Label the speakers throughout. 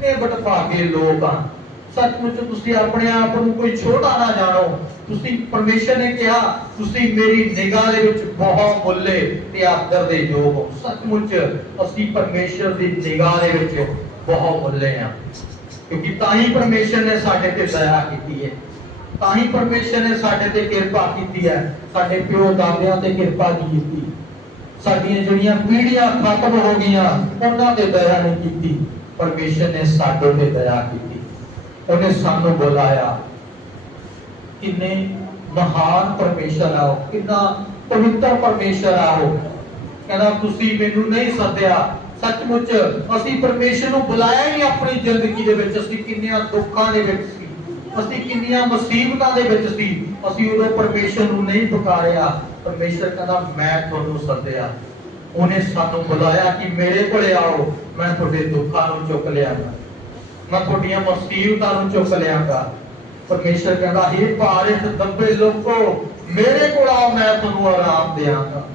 Speaker 1: ਕਿੰਨੇ ਬਟਭਾਗੇ ਲੋਕ ਆ? ਸੱਚਮੁੱਚ ਤੁਸੀਂ ਆਪਣੇ ਆਪ ਨੂੰ ਕੋਈ ਛੋਟਾ ਨਾ ਜਾਣੋ। ਤੁਸੀਂ ਪਰਮੇਸ਼ਰ ਨੇ ਕਿਹਾ, ਤੁਸੀਂ ਮੇਰੀ ਨਿਗਾਹ ਦੇ ਵਿੱਚ ਬਹੁਤ ਮੁੱਲੇ ਤੇ ਆਦਰ ਦੇ ਯੋਗ ਹੋ। ਸੱਚਮੁੱਚ ਅਸੀਂ ਪਰਮੇਸ਼ਰ ਦੀ ਨਿਗਾਹ ਦੇ ਵਿੱਚ ਬਹੁਤ ਮੁੱਲੇ ਆ। ਕਿਉਂਕਿ ਤਾਂ ਹੀ ਪਰਮੇਸ਼ਰ ਨੇ ਸਾਡੇ ਤੇ ਦਇਆ ਕੀਤੀ ਹੈ। ਤਾਂ ਹੀ ਪਰਮੇਸ਼ਰ ਨੇ ਸਾਡੇ ਤੇ ਕਿਰਪਾ ਕੀਤੀ ਹੈ। ਸਾਡੇ ਪਿਓ ਦਾਦਿਆਂ ਤੇ ਕਿਰਪਾ ਕੀਤੀ। ਸਾਡੀਆਂ ਜਿਹੜੀਆਂ ਪੀੜ੍ਹੀਆਂ ਖਤਮ ਹੋ ਗਈਆਂ, ਉਹਨਾਂ ਤੇ ਦਇਆ ਨਹੀਂ ਕੀਤੀ। ਪਰਮੇਸ਼ਰ ਨੇ ਸਾਡੇ ਤੇ ਦਇਆ ਕੀਤੀ। ਉਹਨੇ ਸਾਨੂੰ ਬੁਲਾਇਆ। ਕਿੰਨੇ ਮਹਾਨ ਪਰਮੇਸ਼ਰ ਆ ਉਹ। ਕਿੰਨਾ ਪਵਿੱਤਰ ਪਰਮੇਸ਼ਰ ਆ ਉਹ। ਕਹਿੰਦਾ, ਤੁਸੀਂ ਮੈਨੂੰ ਨਹੀਂ ਸੱਦਿਆ। ਸੱਚਮੁੱਚ ਅਸੀਂ ਪਰਮੇਸ਼ਰ ਨੂੰ ਬੁਲਾਇਆ ਹੀ ਆਪਣੀ ਜ਼ਿੰਦਗੀ ਦੇ ਵਿੱਚ। ਅਸੀਂ ਕਿੰਨੀਆਂ ਦੁੱਖਾਂ ਦੇ ਵਿੱਚ ਸੀ। ਅਸੀਂ ਕਿੰਨੀਆਂ ਮੁਸੀਬਤਾਂ ਦੇ ਵਿੱਚ ਸੀ। ਅਸੀਂ ਉਦੋਂ ਪਰਮੇਸ਼ਰ ਨੂੰ ਨਹੀਂ ਪੁਕਾਰਿਆ। ਪਰਮੇਸ਼ਰ ਕਹਿੰਦਾ, ਮੈਂ ਤੁਹਾਨੂੰ ਸੱਦਿਆ। ਉਹਨੇ ਸਾਨੂੰ ਬੁਲਾਇਆ ਕਿ ਮੇਰੇ ਕੋਲੇ ਆਓ, ਮੈਂ ਤੁਹਾਡੇ ਦੁੱਖਾਂ ਨੂੰ ਚੁੱਕ ਲਿਆਂਗਾ। ਮੈਂ ਤੁਹਾਡੀਆਂ ਮੁਸੀਬਤਾਂ ਨੂੰ ਚੁੱਕ ਲਿਆਂਗਾ। ਪਰਮੇਸ਼ਰ ਕਹਿੰਦਾ हे ਭਾਰਤ, ਦੱਬੇ ਲੋਕੋ, ਮੇਰੇ ਕੋਲ ਆਓ, ਮੈਂ ਤੁਹਾਨੂੰ ਆਰਾਮ ਦੇਵਾਂਗਾ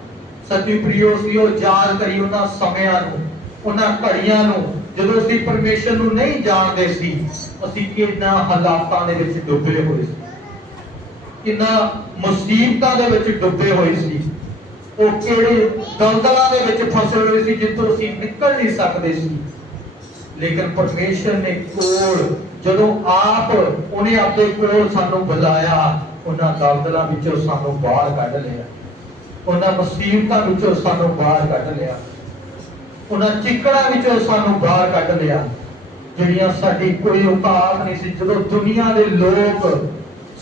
Speaker 1: ਸੱਚੀ ਪ੍ਰਿਯੋ ਸੀ ਉਹ ਯਾਦ ਕਰੀ ਉਹਨਾਂ ਸਮਿਆਂ ਨੂੰ, ਉਹਨਾਂ ਘੜੀਆਂ ਨੂੰ, ਜਦੋਂ ਅਸੀਂ ਪਰਮੇਸ਼ਰ ਨੂੰ ਨਹੀਂ ਜਾਣਦੇ ਸੀ, ਅਸੀਂ ਕਿੰਨਾ ਹਾਲਾਤਾਂ ਦੇ ਵਿੱਚ ਡੁੱਬੇ ਹੋਏ ਸੀ। ਕਿੰਨਾ ਮੁਸੀਬਤਾਂ ਦੇ ਵਿੱਚ ਡੁੱਬੇ ਹੋਏ ਸੀ। ਉਹ ਕਿਹੜੇ ਦਲਦਲਾਂ ਦੇ ਵਿੱਚ ਫਸੇ ਹੋਏ ਸੀ, ਜਿੱਥੋਂ ਅਸੀਂ ਨਿਕਲ ਨਹੀਂ ਸਕਦੇ ਸੀ। ਲੇਕਿਨ ਪਰਮੇਸ਼ਰ ਨੇ ਕੋਲ, ਜਦੋਂ ਆਪ ਉਹਨੇ ਆਪਣੇ ਕੋਲ ਸਾਨੂੰ ਬੁਲਾਇਆ, ਉਹਨਾਂ ਦਲਦਲਾਂ ਵਿੱਚੋਂ ਸਾਨੂੰ ਬਾਹਰ ਕੱਢ ਲਿਆ। ਉਹਨਾਂ ਮੁਸੀਬਤਾਂ ਵਿੱਚੋਂ ਸਾਨੂੰ ਬਾਹਰ ਕੱਢ ਲਿਆ। ਉਹਨਾਂ ਚਿੱਕੜਾਂ ਵਿੱਚੋਂ ਸਾਨੂੰ ਬਾਹਰ ਕੱਢ ਲਿਆ। ਜਿਹੜੀਆਂ ਸਾਡੀ ਕੋਈ ਔਕਾਤ ਨਹੀਂ ਸੀ, ਜਦੋਂ ਦੁਨੀਆ ਦੇ ਲੋਕ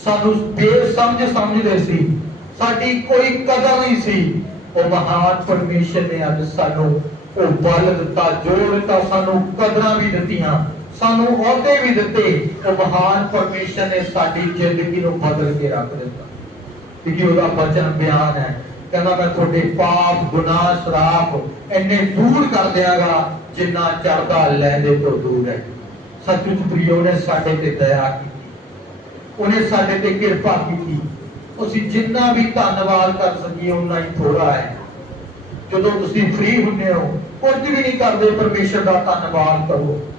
Speaker 1: ਸਾਨੂੰ ਬੇਸਮਝ ਸਮਝਦੇ ਸੀ ਸਾਡੀ ਕੋਈ ਕਦਰ ਨਹੀਂ ਸੀ। ਉਹ ਮਹਾਨ ਪਰਮੇਸ਼ਰ ਨੇ ਅੱਜ ਸਾਨੂੰ ਉਹ ਬਲ ਦਿੱਤਾ ਜੋਰ ਦਿੱਤਾ, ਸਾਨੂੰ ਕਦਰਾਂ ਵੀ ਦਿੱਤੀਆਂ, ਸਾਨੂੰ ਅਹੁਦੇ ਵੀ ਦਿੱਤੇ। ਉਹ ਮਹਾਨ ਪਰਮੇਸ਼ਰ ਨੇ ਸਾਡੀ ਜ਼ਿੰਦਗੀ ਨੂੰ ਬਦਲ ਕੇ ਰੱਖ ਦਿੱਤਾ। ਕਿਉਂਕਿ ਉਹਦਾ ਬਚਨ ਬਿਆਨ ਹੈ। ਕਹਿੰਦਾ, ਮੈਂ ਤੁਹਾਡੇ ਪਾਪ, ਗੁਨਾਹ, ਸ਼ਰਾਪ ਇੰਨੇ ਦੂਰ ਕਰ ਦਿਆਂਗਾ, ਜਿੰਨਾ ਚੜਦਾ ਲੈਂਦੇ ਤੋਂ ਦੂਰ ਹੈ। ਸੱਚੁੱਚ ਪ੍ਰਿਯੋ ਨੇ ਸਾਡੇ ਤੇ ਦਇਆ ਕੀਤੀ। ਉਹਨੇ ਸਾਡੇ ਤੇ ਕਿਰਪਾ ਕੀਤੀ। ਅਸੀਂ ਜਿੰਨਾ ਵੀ ਧੰਨਵਾਦ ਕਰ ਸਕੀਏ ਉਨਾ ਹੀ ਥੋੜਾ ਹੈ। ਜਦੋਂ ਤੁਸੀਂ ਫ੍ਰੀ ਹੁੰਦੇ ਹੋ, ਕੁਝ ਵੀ ਨਹੀਂ ਕਰਦੇ, ਪਰਮੇਸ਼ਰ ਦਾ ਧੰਨਵਾਦ ਕਰੋ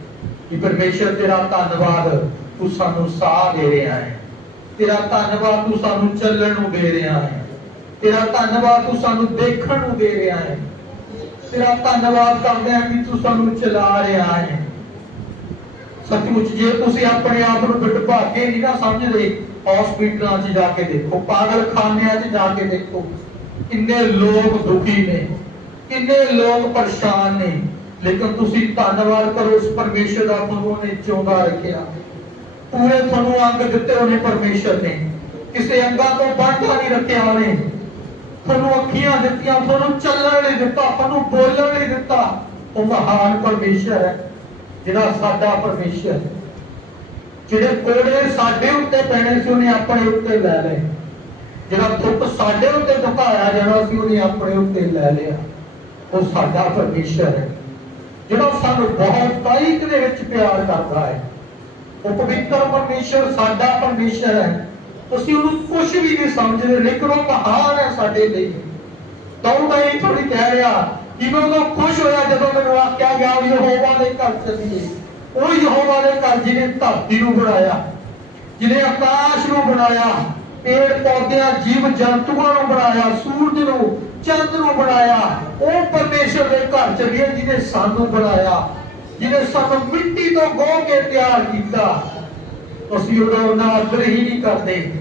Speaker 1: ਕਿ ਪਰਮੇਸ਼ਰ ਤੇਰਾ ਧੰਨਵਾਦ ਤੂੰ ਸਾਨੂੰ ਸਾਹ ਦੇ ਰਿਹਾ ਹੈ। ਤੇਰਾ ਧੰਨਵਾਦ ਤੂੰ ਸਾਨੂੰ ਚੱਲਣ ਨੂੰ ਦੇ ਰਿਹਾ ਹੈ। ਤੇਰਾ ਧੰਨਵਾਦ ਤੂੰ ਸਾਨੂੰ ਦੇਖਣ ਨੂੰ ਦੇ ਰਿਹਾ ਹੈ। ਤੇਰਾ ਧੰਨਵਾਦ ਕਰਦੇ ਹਾਂ ਕਿ ਤੂੰ ਸਾਨੂੰ ਚਲਾ ਰਿਹਾ ਹੈ। ਸੱਚਮੁੱਚ ਜੇ ਤੁਸੀਂ ਆਪਣੇ ਆਪ ਨੂੰ ਬਿਟਭਾਗੇ ਨਹੀਂ ਨਾ ਸਮਝਦੇ ਹਸਪੀਟਲਾਂ 'ਚ ਜਾ ਕੇ ਦੇਖੋ, ਪਾਗਲਖਾਨਿਆਂ 'ਚ ਜਾ ਕੇ ਦੇਖੋ, ਕਿੰਨੇ ਲੋਕ ਦੁਖੀ ਨੇ, ਕਿੰਨੇ ਲੋਕ ਪਰੇਸ਼ਾਨ ਨੇ। ਲੇਕਿਨ ਤੁਸੀਂ ਧੰਨਵਾਦ ਕਰੋ ਉਸ ਪਰਮੇਸ਼ਰ ਦਾ ਤੁਹਾਨੂੰ ਉਹਨੇ ਜਿਉਂਦਾ ਰੱਖਿਆ। ਪੂਰੇ ਤੁਹਾਨੂੰ ਅੰਗ ਦਿੱਤੇ ਉਹਨੇ ਪਰਮੇਸ਼ਰ ਨੇ। ਕਿਸੇ ਅੰਗਾਂ ਤੋਂ ਬਾਂਝਾ ਨਹੀਂ ਰੱਖਿਆ ਉਹਨੇ। ਤੁਹਾਨੂੰ ਅੱਖੀਆਂ ਦਿੱਤੀਆਂ, ਤੁਹਾਨੂੰ ਚੱਲਣ ਨਹੀਂ ਦਿੱਤਾ ਤੁਹਾਨੂੰ ਬੋਲਣ ਨਹੀਂ ਦਿੱਤਾ। ਉਹ ਮਹਾਨ ਪਰਮੇਸ਼ਰ ਹੈ। ਜਿਹੜਾ ਸਾਡਾ ਪਰਮੇਸ਼ਰ ਜਿਹੜੇ ਕੋੜੇ ਸਾਡੇ ਉੱਤੇ ਪੈਣੇ ਸੀ, ਉਹਨੇ ਆਪਣੇ ਉੱਤੇ ਲੈ ਲਏ। ਜਿਹੜਾ ਦੁੱਖ ਸਾਡੇ ਉੱਤੇ ਦੁਖਾਇਆ ਜਾਣਾ ਸੀ, ਉਹਨੇ ਆਪਣੇ ਉੱਤੇ ਲੈ ਲਿਆ। ਉਹ ਸਾਡਾ ਪਰਮੇਸ਼ਰ ਹੈ। ਜਿਹੜਾ ਸਾਨੂੰ ਬਹੁਤ ਤਾਰੀਖ ਦੇ ਵਿੱਚ ਪਿਆਰ ਕਰਦਾ ਹੈ, ਉਹ ਪਵਿੱਤਰ ਪਰਮੇਸ਼ਰ ਸਾਡਾ ਪਰਮੇਸ਼ਰ ਹੈ। ਤੁਸੀਂ ਉਹਨੂੰ ਕੁਝ ਵੀ ਨਹੀਂ ਸਮਝਦੇ ਲੇਕਿਨ ਉਹ ਮਹਾਨ ਹੈ ਸਾਡੇ ਲਈ। ਤਾਂ ਉਹ ਤਾਂ ਇਹ ਥੋੜੀ ਕਹਿ ਰਿਹਾ ਕਿ ਮੈਂ ਖੁਸ਼ ਹੋਇਆ ਜਦੋਂ ਮੈਨੂੰ ਆਖਿਆ ਗਿਆ ਵੀ ਯਹੋਵਾ ਦੇ ਘਰ ਚੱਲੀਏ। ਉਹ ਯਹੋਵਾ ਦੇ ਘਰ ਜਿਹਨੇ ਧਰਤੀ ਨੂੰ ਬਣਾਇਆ, ਜਿਹਨੇ ਆਕਾਸ਼ ਨੂੰ ਬਣਾਇਆ, ਪੇੜ ਪੌਦਿਆਂ, ਜੀਵ ਜੰਤੂਆਂ ਨੂੰ ਬਣਾਇਆ, ਸੂਰਜ ਨੂੰ, ਚੰਦ ਨੂੰ ਬਣਾਇਆ, ਉਹ ਪਰਮੇਸ਼ਰ ਦੇ ਘਰ ਚੱਲੀਏ ਜਿਹਨੇ ਸਾਨੂੰ ਬਣਾਇਆ, ਜਿਹਨੇ ਸਾਨੂੰ ਮਿੱਟੀ ਤੋਂ ਗੋਹ ਕੇ ਤਿਆਰ ਕੀਤਾ। ਅਸੀਂ ਉਹਦਾ ਨਾਦਰ ਹੀ ਨਹੀਂ ਕਰਦੇ।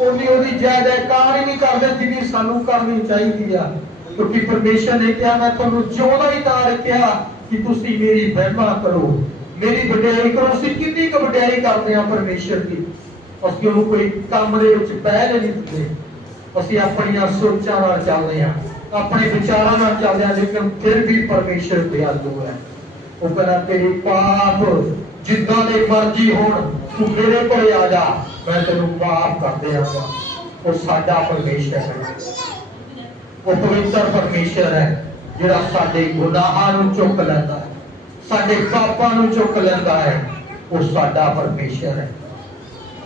Speaker 1: ਉਹਦੀ ਉਹਦੀ ਜੈ ਜੈਕਾਰ ਹੀ ਨਹੀਂ ਕਰਦੇ ਜਿੰਨੀ ਸਾਨੂੰ ਕਰਨੀ ਚਾਹੀਦੀ ਆ। ਕਿਉਂਕਿ ਪਰਮੇਸ਼ਰ ਨੇ ਕਿਹਾ, ਮੈਂ ਤੁਹਾਨੂੰ ਜਿਉਂਦਾ ਹੀ ਤਾਂ ਰੱਖਿਆ ਕਿ ਤੁਸੀਂ ਮੇਰੀ ਮਹਿਮਾ ਕਰੋ। ਮੇਰੀ ਵਡਿਆਈ ਕਰੋ। ਅਸੀਂ ਕਿੰਨੀ ਕੁ ਵਡਿਆਈ ਕਰਦੇ ਆ ਪਰਮੇਸ਼ਰ ਦੀ। ਅਸੀਂ ਉਹਨੂੰ ਕੋਈ ਕੰਮ ਦੇ ਵਿੱਚ ਪਹਿਲ ਨਹੀਂ ਦਿੰਦੇ। ਅਸੀਂ ਆਪਣੀਆਂ ਸੋਚਾਂ ਨਾਲ ਚੱਲਦੇ ਆ ਆਪਣੇ ਵਿਚਾਰਾਂ ਨਾਲ ਚੱਲਦੇ ਆ ਲੇਕਿਨ ਫਿਰ ਵੀ ਪਰਮੇਸ਼ਰ ਦਿਆਲੂ ਹੈ। ਉਹ ਕਹਿੰਦਾ, ਤੇਰੇ ਪਾਪ ਜਿੱਦਾਂ ਦੇ ਮਰਜ਼ੀ ਹੋਣ, ਤੂੰ ਮੇਰੇ ਕੋਲ ਆ ਜਾ, ਮੈਂ ਤੈਨੂੰ ਮਾਫ ਕਰ ਦਿਆਂਗਾ ਉਹ ਸਾਡਾ ਪਰਮੇਸ਼ਰ ਹੈ। ਉਹ ਪਵਿੱਤਰ ਪਰਮੇਸ਼ਰ ਹੈ, ਜਿਹੜਾ ਸਾਡੇ ਗੁਨਾਹਾਂ ਨੂੰ ਚੁੱਕ ਲੈਂਦਾ ਹੈ, ਸਾਡੇ ਪਾਪਾਂ ਨੂੰ ਚੁੱਕ ਲੈਂਦਾ ਹੈ, ਉਹ ਸਾਡਾ ਪਰਮੇਸ਼ਰ ਹੈ।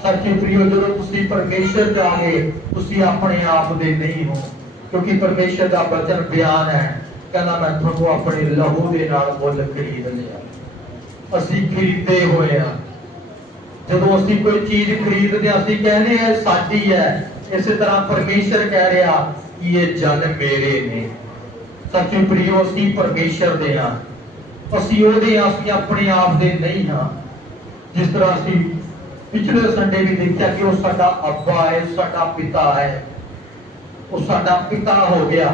Speaker 1: ਸੱਚੇ ਪ੍ਰਿਯੋ, ਜਦੋਂ ਤੁਸੀਂ ਪਰਮੇਸ਼ਰ ਜਾਗੇ, ਤੁਸੀਂ ਆਪਣੇ ਆਪ ਦੇ ਨਹੀਂ ਹੋ, ਕਿਉਂਕਿ ਪਰਮੇਸ਼ਰ ਦਾ ਬਚਨ ਬਿਆਨ ਹੈ, ਕਹਿੰਦਾ ਮੈਂ ਤੁਹਾਨੂੰ ਆਪਣੇ ਲਹੂ ਦੇ ਨਾਲ ਮੁੱਲ ਖਰੀਦ ਲਿਆ। ਅਸੀਂ ਖਰੀਦੇ ਹੋਏ ਆ ਜਦੋਂ ਅਸੀਂ ਕੋਈ ਚੀਜ਼ ਖਰੀਦਦੇ ਹਾਂ, ਅਸੀਂ ਕਹਿੰਦੇ ਆ ਸਾਡੀ ਹੈ। ਇਸੇ ਤਰ੍ਹਾਂ ਪਰਮੇਸ਼ਰ ਕਹਿ ਰਿਹਾ ਇਹ ਜਨ ਮੇਰੇ ਨੇ। ਸੱਚੀ ਪ੍ਰਿਯੋ ਅਸੀਂ ਪਰਮੇਸ਼ਰ ਦੇ ਆ ਅਸੀਂ ਉਹਦੇ ਅਸੀਂ ਆਪਣੇ ਆਪ ਦੇ ਨਹੀਂ ਹਾਂ। ਜਿਸ ਤਰ੍ਹਾਂ ਅਸੀਂ ਪਿਛਲੇ ਸੰਡੇ ਵੀ ਦੇਖਿਆ ਕਿ ਉਹ ਸਾਡਾ ਅੱਬਾ ਹੈ, ਸਾਡਾ ਪਿਤਾ ਹੈ। ਉਹ ਸਾਡਾ ਪਿਤਾ ਹੋ ਗਿਆ।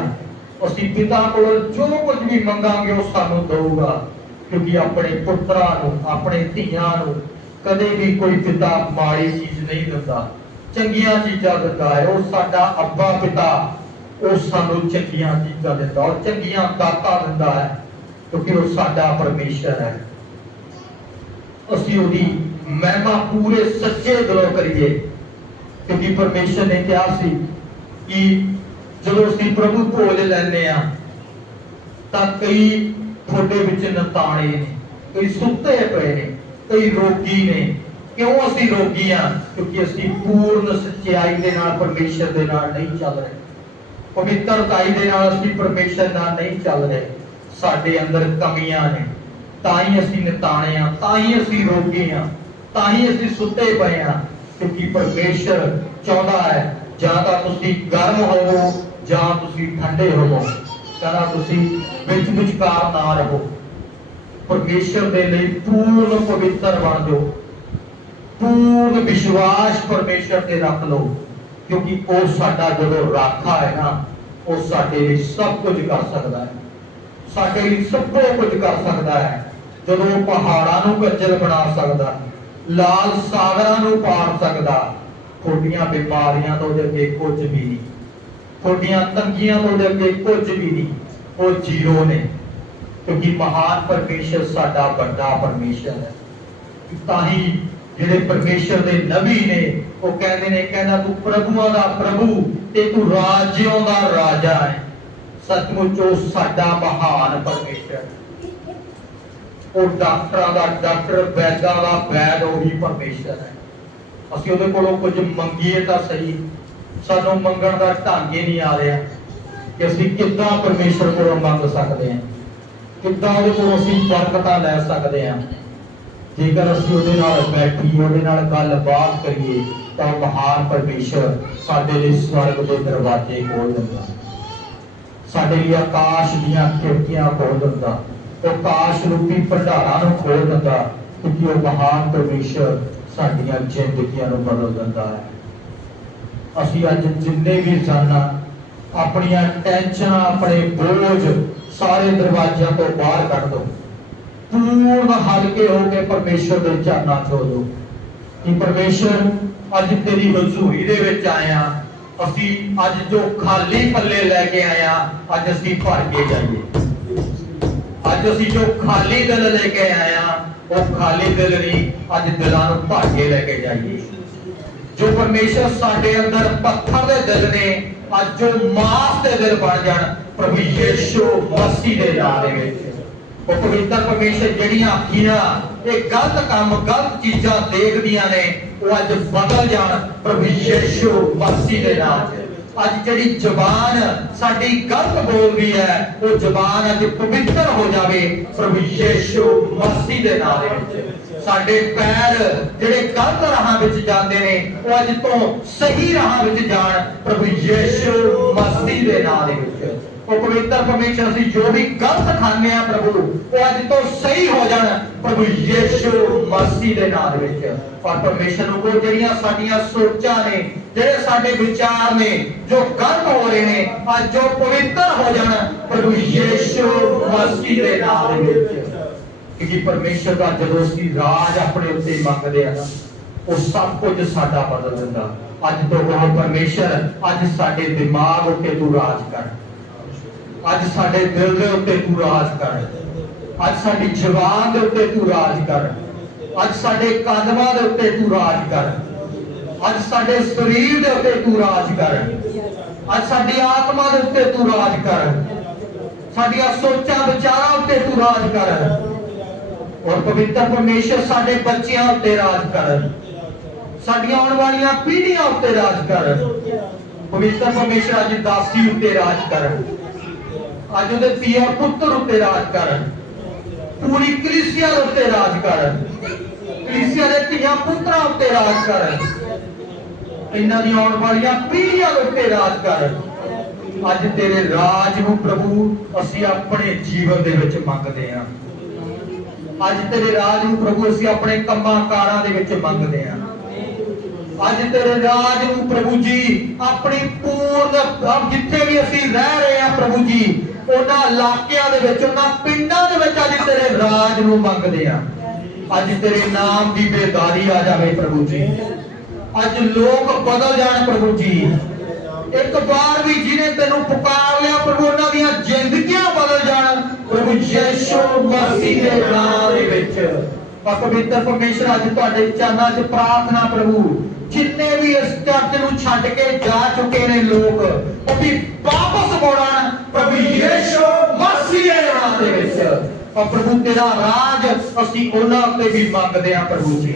Speaker 1: ਅਸੀਂ ਪਿਤਾ ਕੋਲ ਜੋ ਕੁਝ ਵੀ ਮੰਗਾਂਗੇ, ਉਹ ਸਾਨੂੰ ਦਊਗਾ। ਕਿਉਂਕਿ ਆਪਣੇ ਪੁੱਤਰਾਂ ਨੂੰ, ਆਪਣੇ ਧੀਆਂ ਨੂੰ ਕਦੇ ਵੀ ਕੋਈ ਪਿਤਾ ਮਾੜੀ ਚੀਜ਼ ਨਹੀਂ ਦਿੰਦਾ। ਚੰਗੀਆਂ ਚੀਜ਼ਾਂ ਦਿੰਦਾ ਹੈ। ਉਹ ਸਾਡਾ ਅੱਬਾ ਪਿਤਾ ਉਹ ਸਾਨੂੰ ਚੰਗੀਆਂ ਚੀਜ਼ਾਂ ਦਿੰਦਾ ਉਹ ਚੰਗੀਆਂ ਦਾਤਾਂ ਦਿੰਦਾ ਹੈ, ਕਿਉਂਕਿ ਉਹ ਸਾਡਾ ਪਰਮੇਸ਼ਰ ਹੈ। ਅਸੀਂ ਉਹਦੀ ਮਹਿਮਾ ਪੂਰੇ ਸੱਚੇ ਦਿਲੋਂ ਕਰੀਏ, ਕਿਉਂਕਿ ਪਰਮੇਸ਼ਰ ਨੇ ਕਿਹਾ ਸੀ ਕਿ ਜਦੋਂ ਅਸੀਂ ਪ੍ਰਭੂ ਭੋਜ ਲੈਂਦੇ ਆ ਤਾਂ ਕਈ ਤੁਹਾਡੇ ਵਿੱਚ ਨਤਾਣੇ ਨੇ, ਕਈ ਸੁੱਤੇ ਪਏ ਨੇ, ਕਈ ਰੋਗੀ ਨੇ। ਕਿਉਂ ਅਸੀਂ ਰੋਗੀ ਆ ਕਿਉਂਕਿ ਅਸੀਂ ਪੂਰਨ ਸੱਚਾਈ ਦੇ ਨਾਲ, ਪਰਮੇਸ਼ਰ ਦੇ ਨਾਲ ਨਹੀਂ ਚੱਲ ਰਹੇ। ਪਵਿੱਤਰਤਾਈ ਦੇ ਨਾਲ ਅਸੀਂ ਪਰਮੇਸ਼ਰ ਨਾਲ ਨਹੀਂ ਚੱਲ ਰਹੇ। ਸਾਡੇ ਅੰਦਰ ਕਮੀਆਂ ਨੇ। ਤਾਂ ਹੀ ਅਸੀਂ ਨਿਤਾਣੇ ਆ ਤਾਂ ਹੀ ਅਸੀਂ ਰੋਗੀ ਆ ਤਾਂ ਹੀ ਅਸੀਂ ਸੁੱਤੇ ਪਏ ਆ ਕਿਉਂਕਿ ਪਰਮੇਸ਼ਰ ਚਾਹੁੰਦਾ ਹੈ, ਜਾਂ ਤਾਂ ਤੁਸੀਂ ਗਰਮ ਹੋਵੋ, ਜਾਂ ਤੁਸੀਂ ਠੰਡੇ ਹੋਵੋ। ਕਹਿੰਦਾ ਤੁਸੀਂ ਵਿੱਚ ਵਿਚਕਾਰ ਨਾ ਰਹੋ। ਪਰਮੇਸ਼ਰ ਦੇ ਲਈ ਪੂਰਨ ਪਵਿੱਤਰ ਬਣ ਜਾਓ। ਪੂਰਨ ਵਿਸ਼ਵਾਸ ਪਰਮੇਸ਼ਰ ਤੇ ਰੱਖ ਲਓ। ਕਿਉਂਕਿ ਉਹ ਸਾਡਾ ਜਦੋਂ ਰਾਖਾ ਹੈ ਨਾ, ਉਹ ਸਾਡੇ ਲਈ ਸਭ ਕੁਝ ਕਰ ਸਕਦਾ ਹੈ। ਸਾਡੇ ਲਈ ਸਭ ਕੁਝ ਕਰ ਸਕਦਾ ਹੈ। ਜਦੋਂ ਉਹ ਪਹਾੜਾਂ ਨੂੰ ਗੱਜਲ ਬਣਾ ਸਕਦਾ, ਲਾਲ ਸਾਗਰਾਂ ਨੂੰ ਪਾਰ ਸਕਦਾ, ਤੁਹਾਡੀਆਂ ਬਿਮਾਰੀਆਂ ਤੋਂ ਉਹਦੇ ਅੱਗੇ ਕੁਝ ਵੀ ਨਹੀਂ। ਤੁਹਾਡੀਆਂ ਤੰਗੀਆਂ ਤੋਂ ਉਹਦੇ ਅੱਗੇ ਕੁਝ ਵੀ ਨਹੀਂ। ਉਹ ਜ਼ੀਰੋ ਨੇ। ਕਿਉਂਕਿ ਮਹਾਨ ਪਰਮੇਸ਼ਰ ਸਾਡਾ ਵੱਡਾ ਪਰਮੇਸ਼ਰ ਹੈ। ਤਾਂ ਹੀ ਜਿਹੜੇ ਪਰਮੇਸ਼ਰ ਦੇ ਨਬੀ ਨੇ, ਉਹ ਕਹਿੰਦੇ ਨੇ, ਕਹਿੰਦਾ ਤੂੰ ਪ੍ਰਭੂਆਂ ਦਾ ਪ੍ਰਭੂ ਤੇ ਤੂੰ ਰਾਜਿਆਂ ਦਾ ਰਾਜਾ ਹੈ। ਸੱਚਮੁੱਚ ਉਹ ਸਾਡਾ ਮਹਾਨ ਪਰਮੇਸ਼ਰ ਉਹ ਡਾਕਟਰਾਂ ਦਾ ਡਾਕਟਰ, ਵੈਦਾਂ ਦਾ ਵੈਦ, ਉਹੀ ਪਰਮੇਸ਼ਰ ਹੈ। ਅਸੀਂ ਉਹਦੇ ਕੋਲੋਂ ਕੁਝ ਮੰਗੀਏ ਤਾਂ ਸਹੀ। ਸਾਨੂੰ ਮੰਗਣ ਦਾ ਢੰਗ ਹੀ ਨਹੀਂ ਆ ਰਿਹਾ ਕਿ ਅਸੀਂ ਕਿੱਦਾਂ ਪਰਮੇਸ਼ਰ ਕੋਲੋਂ ਮੰਗ ਸਕਦੇ ਹਾਂ। ਕਿੱਦਾਂ ਉਹਦੇ ਕੋਲੋਂ ਅਸੀਂ ਬਰਕਤਾਂ ਲੈ ਸਕਦੇ ਹਾਂ। ਜੇਕਰ ਅਸੀਂ ਉਹਦੇ ਨਾਲ ਬੈਠੀਏ ਉਹਦੇ ਨਾਲ ਗੱਲਬਾਤ ਕਰੀਏ, ਤਾਂ ਉਹ ਮਹਾਨ ਪਰਮੇਸ਼ਰ ਸਾਡੇ ਲਈ ਸਵਰਗ ਦੇ ਦਰਵਾਜ਼ੇ ਖੋਲ ਦਿੰਦਾ। ਸਾਡੇ ਲਈ ਆਕਾਸ਼ ਦੀਆਂ ਖਿੜਕੀਆਂ ਖੋਲ ਦਿੰਦਾ। ਆਕਾਸ਼ ਰੂਪੀ ਭੰਡਾਰਾਂ ਨੂੰ ਖੋਲ ਦਿੰਦਾ, ਕਿਉਂਕਿ ਉਹ ਮਹਾਨ ਪਰਮੇਸ਼ਰ ਸਾਡੀਆਂ ਜ਼ਿੰਦਗੀਆਂ ਨੂੰ ਬਦਲ ਦਿੰਦਾ ਹੈ। ਅਸੀਂ ਅੱਜ ਜਿੰਨੇ ਵੀ ਜਾਣਾ ਆਪਣੀਆਂ ਟੈਨਸ਼ਨਾਂ ਆਪਣੇ ਬੋਝ ਸਾਰੇ ਦਰਵਾਜ਼ਿਆਂ ਤੋਂ ਬਾਹਰ ਕੱਢ ਦਿਓ। ਪੂਰਨ ਹਲਕੇ ਹੋ ਕੇ ਪਰਮੇਸ਼ਰ ਦੇ ਚਰਨਾਂ 'ਚ ਹੋ ਜਾਓ। ਕਿ ਪਰਮੇਸ਼ਰ ਅੱਜ ਤੇਰੀ ਹਜ਼ੂਰੀ ਦੇ ਵਿੱਚ ਆਇਆ। ਅਸੀਂ ਅੱਜ ਜੋ ਖਾਲੀ ਪੱਲੇ ਲੈ ਕੇ ਆਇਆ, ਅੱਜ ਅਸੀਂ ਭਰ ਕੇ ਜਾਈਏ। ਅੱਜ ਅਸੀਂ ਜੋ ਖਾਲੀ ਦਿਲ ਲੈ ਕੇ ਆਇਆ, ਉਹ ਖਾਲੀ ਦਿਲ ਨਹੀਂ, ਅੱਜ ਦਿਲਾਂ ਨੂੰ ਭਰ ਕੇ ਲੈ ਕੇ ਜਾਈਏ। ਜੋ ਪਰਮੇਸ਼ਰ ਸਾਡੇ ਅੰਦਰ ਪੱਥਰ ਦੇ ਦਿਲ ਨੇ, ਅੱਜ ਜੋ ਮਾਸ ਦੇ ਦਿਲ ਬਣ ਜਾਣ, ਪ੍ਰਭੂ ਯੀਸ਼ੂ ਮਸੀਹ ਦੇ ਨਾਮ ਦੇ ਵਿੱਚ। ਉਹ ਪਰਮੇਸ਼ਰ ਜਿਹੜੀਆਂ ਅੱਖੀਆਂ ਇਹ ਗਲਤ ਕੰਮ, ਗਲਤ ਚੀਜ਼ਾਂ ਦੇਖਦੀਆਂ ਨੇ, ਉਹ ਅੱਜ ਬਦਲ ਜਾਣ ਪ੍ਰਭੂ ਯੀਸ਼ੂ ਮਸੀਹ ਦੇ ਨਾਮ ਅੱਜ ਜਿਹੜੀ ਜ਼ਬਾਨ ਸਾਡੀ ਗਲਤ ਬੋਲਦੀ ਹੈ, ਉਹ ਜ਼ਬਾਨ ਅੱਜ ਪਵਿੱਤਰ ਹੋ ਜਾਵੇ ਪ੍ਰਭੂ ਯੀਸ਼ੂ ਮਸੀਹ ਦੇ ਨਾਮ ਦੇ ਵਿੱਚ। ਸਾਡੇ ਪੈਰ ਜਿਹੜੇ ਗਲਤ ਰਾਹਾਂ ਵਿੱਚ ਜਾਂਦੇ ਨੇ, ਉਹ ਅੱਜ ਤੋਂ ਸਹੀ ਰਾਹਾਂ ਵਿੱਚ ਜਾਣ ਪ੍ਰਭੂ ਯੀਸ਼ੂ ਮਸੀਹ ਦੇ ਨਾਮ ਦੇ ਵਿੱਚ। ਉਹ ਪਵਿੱਤਰ ਪਰਮੇਸ਼ਰ ਅਸੀਂ ਜੋ ਵੀ ਗਲਤ ਖਾਂਦੇ ਆ ਪ੍ਰਭੂ, ਉਹ ਅੱਜ ਤੋਂ ਸਹੀ ਹੋ ਜਾਣ ਪ੍ਰਭੂ ਯੀਸ਼ੂ ਮਸੀਹ ਦੇ ਨਾਮ ਦੇ ਵਿੱਚ। ਪਰ ਪਰਮੇਸ਼ਰ ਨੂੰ ਕੋ ਜਿਹੜੀਆਂ ਸਾਡੀਆਂ ਸੋਚਾਂ ਨੇ, ਜਿਹੜੇ ਸਾਡੇ ਵਿਚਾਰ ਨੇ, ਜੋ ਗਲਤ ਹੋ ਰਹੇ ਨੇ, ਅੱਜ ਜੋ ਪਵਿੱਤਰ ਹੋ ਜਾਣ ਪ੍ਰਭੂ ਯੀਸ਼ੂ ਮਸੀਹ ਦੇ ਨਾਮ ਵਿੱਚ। ਕਿਉਂਕਿ ਪਰਮੇਸ਼ਰ ਦਾ ਜਦੋਂ ਅਸੀਂ ਰਾਜ ਆਪਣੇ ਉੱਤੇ ਮੰਗਦੇ ਆ ਉਹ ਸਭ ਕੁਝ ਸਾਡਾ ਬਦਲ ਦਿੰਦਾ। ਅੱਜ ਤੋਂ ਉਹ ਪਰਮੇਸ਼ਰ ਅੱਜ ਸਾਡੇ ਦਿਮਾਗ ਉੱਤੇ ਤੂੰ ਰਾਜ ਕਰ। ਅੱਜ ਸਾਡੇ ਦਿਲ ਦੇ ਉੱਤੇ ਤੂੰ ਰਾਜ ਕਰ ਅੱਜ ਸਾਡੀ ਜ਼ੁਬਾਨ ਦੇ ਉੱਤੇ ਤੂੰ ਰਾਜ ਕਰ ਅੱਜ ਸਾਡੇ ਕਦਮਾਂ ਦੇ ਉੱਤੇ ਤੂੰ ਰਾਜ ਕਰ ਅੱਜ ਸਾਡੇ ਸਰੀਰ ਦੇ ਉੱਤੇ ਤੂੰ ਰਾਜ ਕਰ ਅੱਜ ਸਾਡੀ ਆਤਮਾ ਦੇ ਉੱਤੇ ਤੂੰ ਰਾਜ ਕਰ ਸਾਡੀਆਂ ਸੋਚਾਂ ਵਿਚਾਰਾਂ ਉੱਤੇ ਤੂੰ ਰਾਜ ਕਰ ਔਰ ਪਵਿੱਤਰ ਪਰਮੇਸ਼ਰ ਸਾਡੇ ਬੱਚਿਆਂ ਉੱਤੇ ਰਾਜ ਕਰ ਸਾਡੀਆਂ ਆਉਣ ਵਾਲੀਆਂ ਪੀੜ੍ਹੀਆਂ ਉੱਤੇ ਰਾਜ ਕਰ ਪਵਿੱਤਰ ਪਰਮੇਸ਼ਰ ਅੱਜ ਦਾਸੀ ਉੱਤੇ ਰਾਜ ਕਰ ਅੱਜ ਉਹਦੇ ਧੀਆ ਪੁੱਤਰ ਉੱਤੇ ਰਾਜ ਕਰ ਪੂਰੀ ਕਲੀਸਿਆ ਉੱਤੇ ਰਾਜ ਕਰ ਕਲੀਸਿਆ ਦੇ ਧੀਆਂ ਪੁੱਤਰਾਂ ਉੱਤੇ ਰਾਜ ਕਰ ਇਹਨਾਂ ਦੀ ਆਉਣ ਵਾਲੀਆਂ ਪੀੜ੍ਹੀਆਂ ਉੱਤੇ ਰਾਜ ਕਰ ਅੱਜ ਤੇਰੇ ਰਾਜ ਨੂੰ ਪ੍ਰਭੂ ਅਸੀਂ ਆਪਣੇ ਜੀਵਨ ਦੇ ਵਿੱਚ ਮੰਗਦੇ ਹਾਂ। ਅੱਜ ਤੇਰੇ ਰਾਜ ਨੂੰ ਪ੍ਰਭੂ ਅਸੀਂ ਆਪਣੇ ਕੰਮਾਂ ਕਾਰਾਂ ਦੇ ਵਿੱਚ ਮੰਗਦੇ ਹਾਂ। ਅੱਜ ਤੇਰੇ ਰਾਜ ਨੂੰ ਪ੍ਰਭੂ ਜੀ, ਆਪਣੀ ਪੂਰਨ ਜਿੱਥੇ ਵੀ ਅਸੀਂ ਰਹਿ ਰਹੇ ਹਾਂ ਪ੍ਰਭੂ ਜੀ ਉਹਨਾਂ ਇਲਾਕਿਆਂ ਦੇ ਵਿੱਚ, ਉਹਨਾਂ ਪਿੰਡਾਂ ਦੇ ਵਿੱਚ ਅੱਜ ਤੇਰੇ ਰਾਜ ਨੂੰ ਮੰਗਦੇ ਹਾਂ। ਅੱਜ ਤੇਰੇ ਨਾਮ ਦੀ ਬੇਦਾਰੀ ਆ ਜਾਵੇ ਪ੍ਰਭੂ ਜੀ। ਅੱਜ ਲੋਕ ਬਦਲ ਜਾਣ ਪ੍ਰਭੂ ਜੀ। ਇੱਕ ਵਾਰ ਵੀ ਜਿਹਨੇ ਤੈਨੂੰ ਪੁਕਾਰ ਲਿਆ, ਪ੍ਰਭੂ ਉਹਨਾਂ ਦੀਆਂ ਜ਼ਿੰਦਗੀਆਂ ਬਦਲ ਜਾਣ। ਪ੍ਰਭੂ ਯਿਸੂ ਮਸੀਹ ਦੇ ਨਾਮ ਦੇ ਵਿੱਚ। ਪਵਿੱਤਰ ਪਰਮੇਸ਼ਰ, ਅੱਜ ਤੁਹਾਡੇ ਚਰਨਾਂ 'ਚ ਪ੍ਰਾਰਥਨਾ ਪ੍ਰਭੂ। ਜਿੰਨੇ ਵੀ ਇਸ ਚਰਚ ਨੂੰ ਛੱਡ ਕੇ ਜਾ ਚੁੱਕੇ ਨੇ ਲੋਕ, ਉਹ ਵੀ ਵਾਪਸ ਮੋੜਨ ਪ੍ਰਭੂ ਯਿਸੂ ਮਸੀਹ ਦੇ ਨਾਮ ਦੇ ਵਿੱਚ। ਆ ਪ੍ਰਭੂ ਤੇਰਾ ਰਾਜ ਅਸੀਂ ਉਹਨਾਂ ਉੱਤੇ ਵੀ ਮੰਗਦੇ ਹਾਂ ਪ੍ਰਭੂ ਜੀ।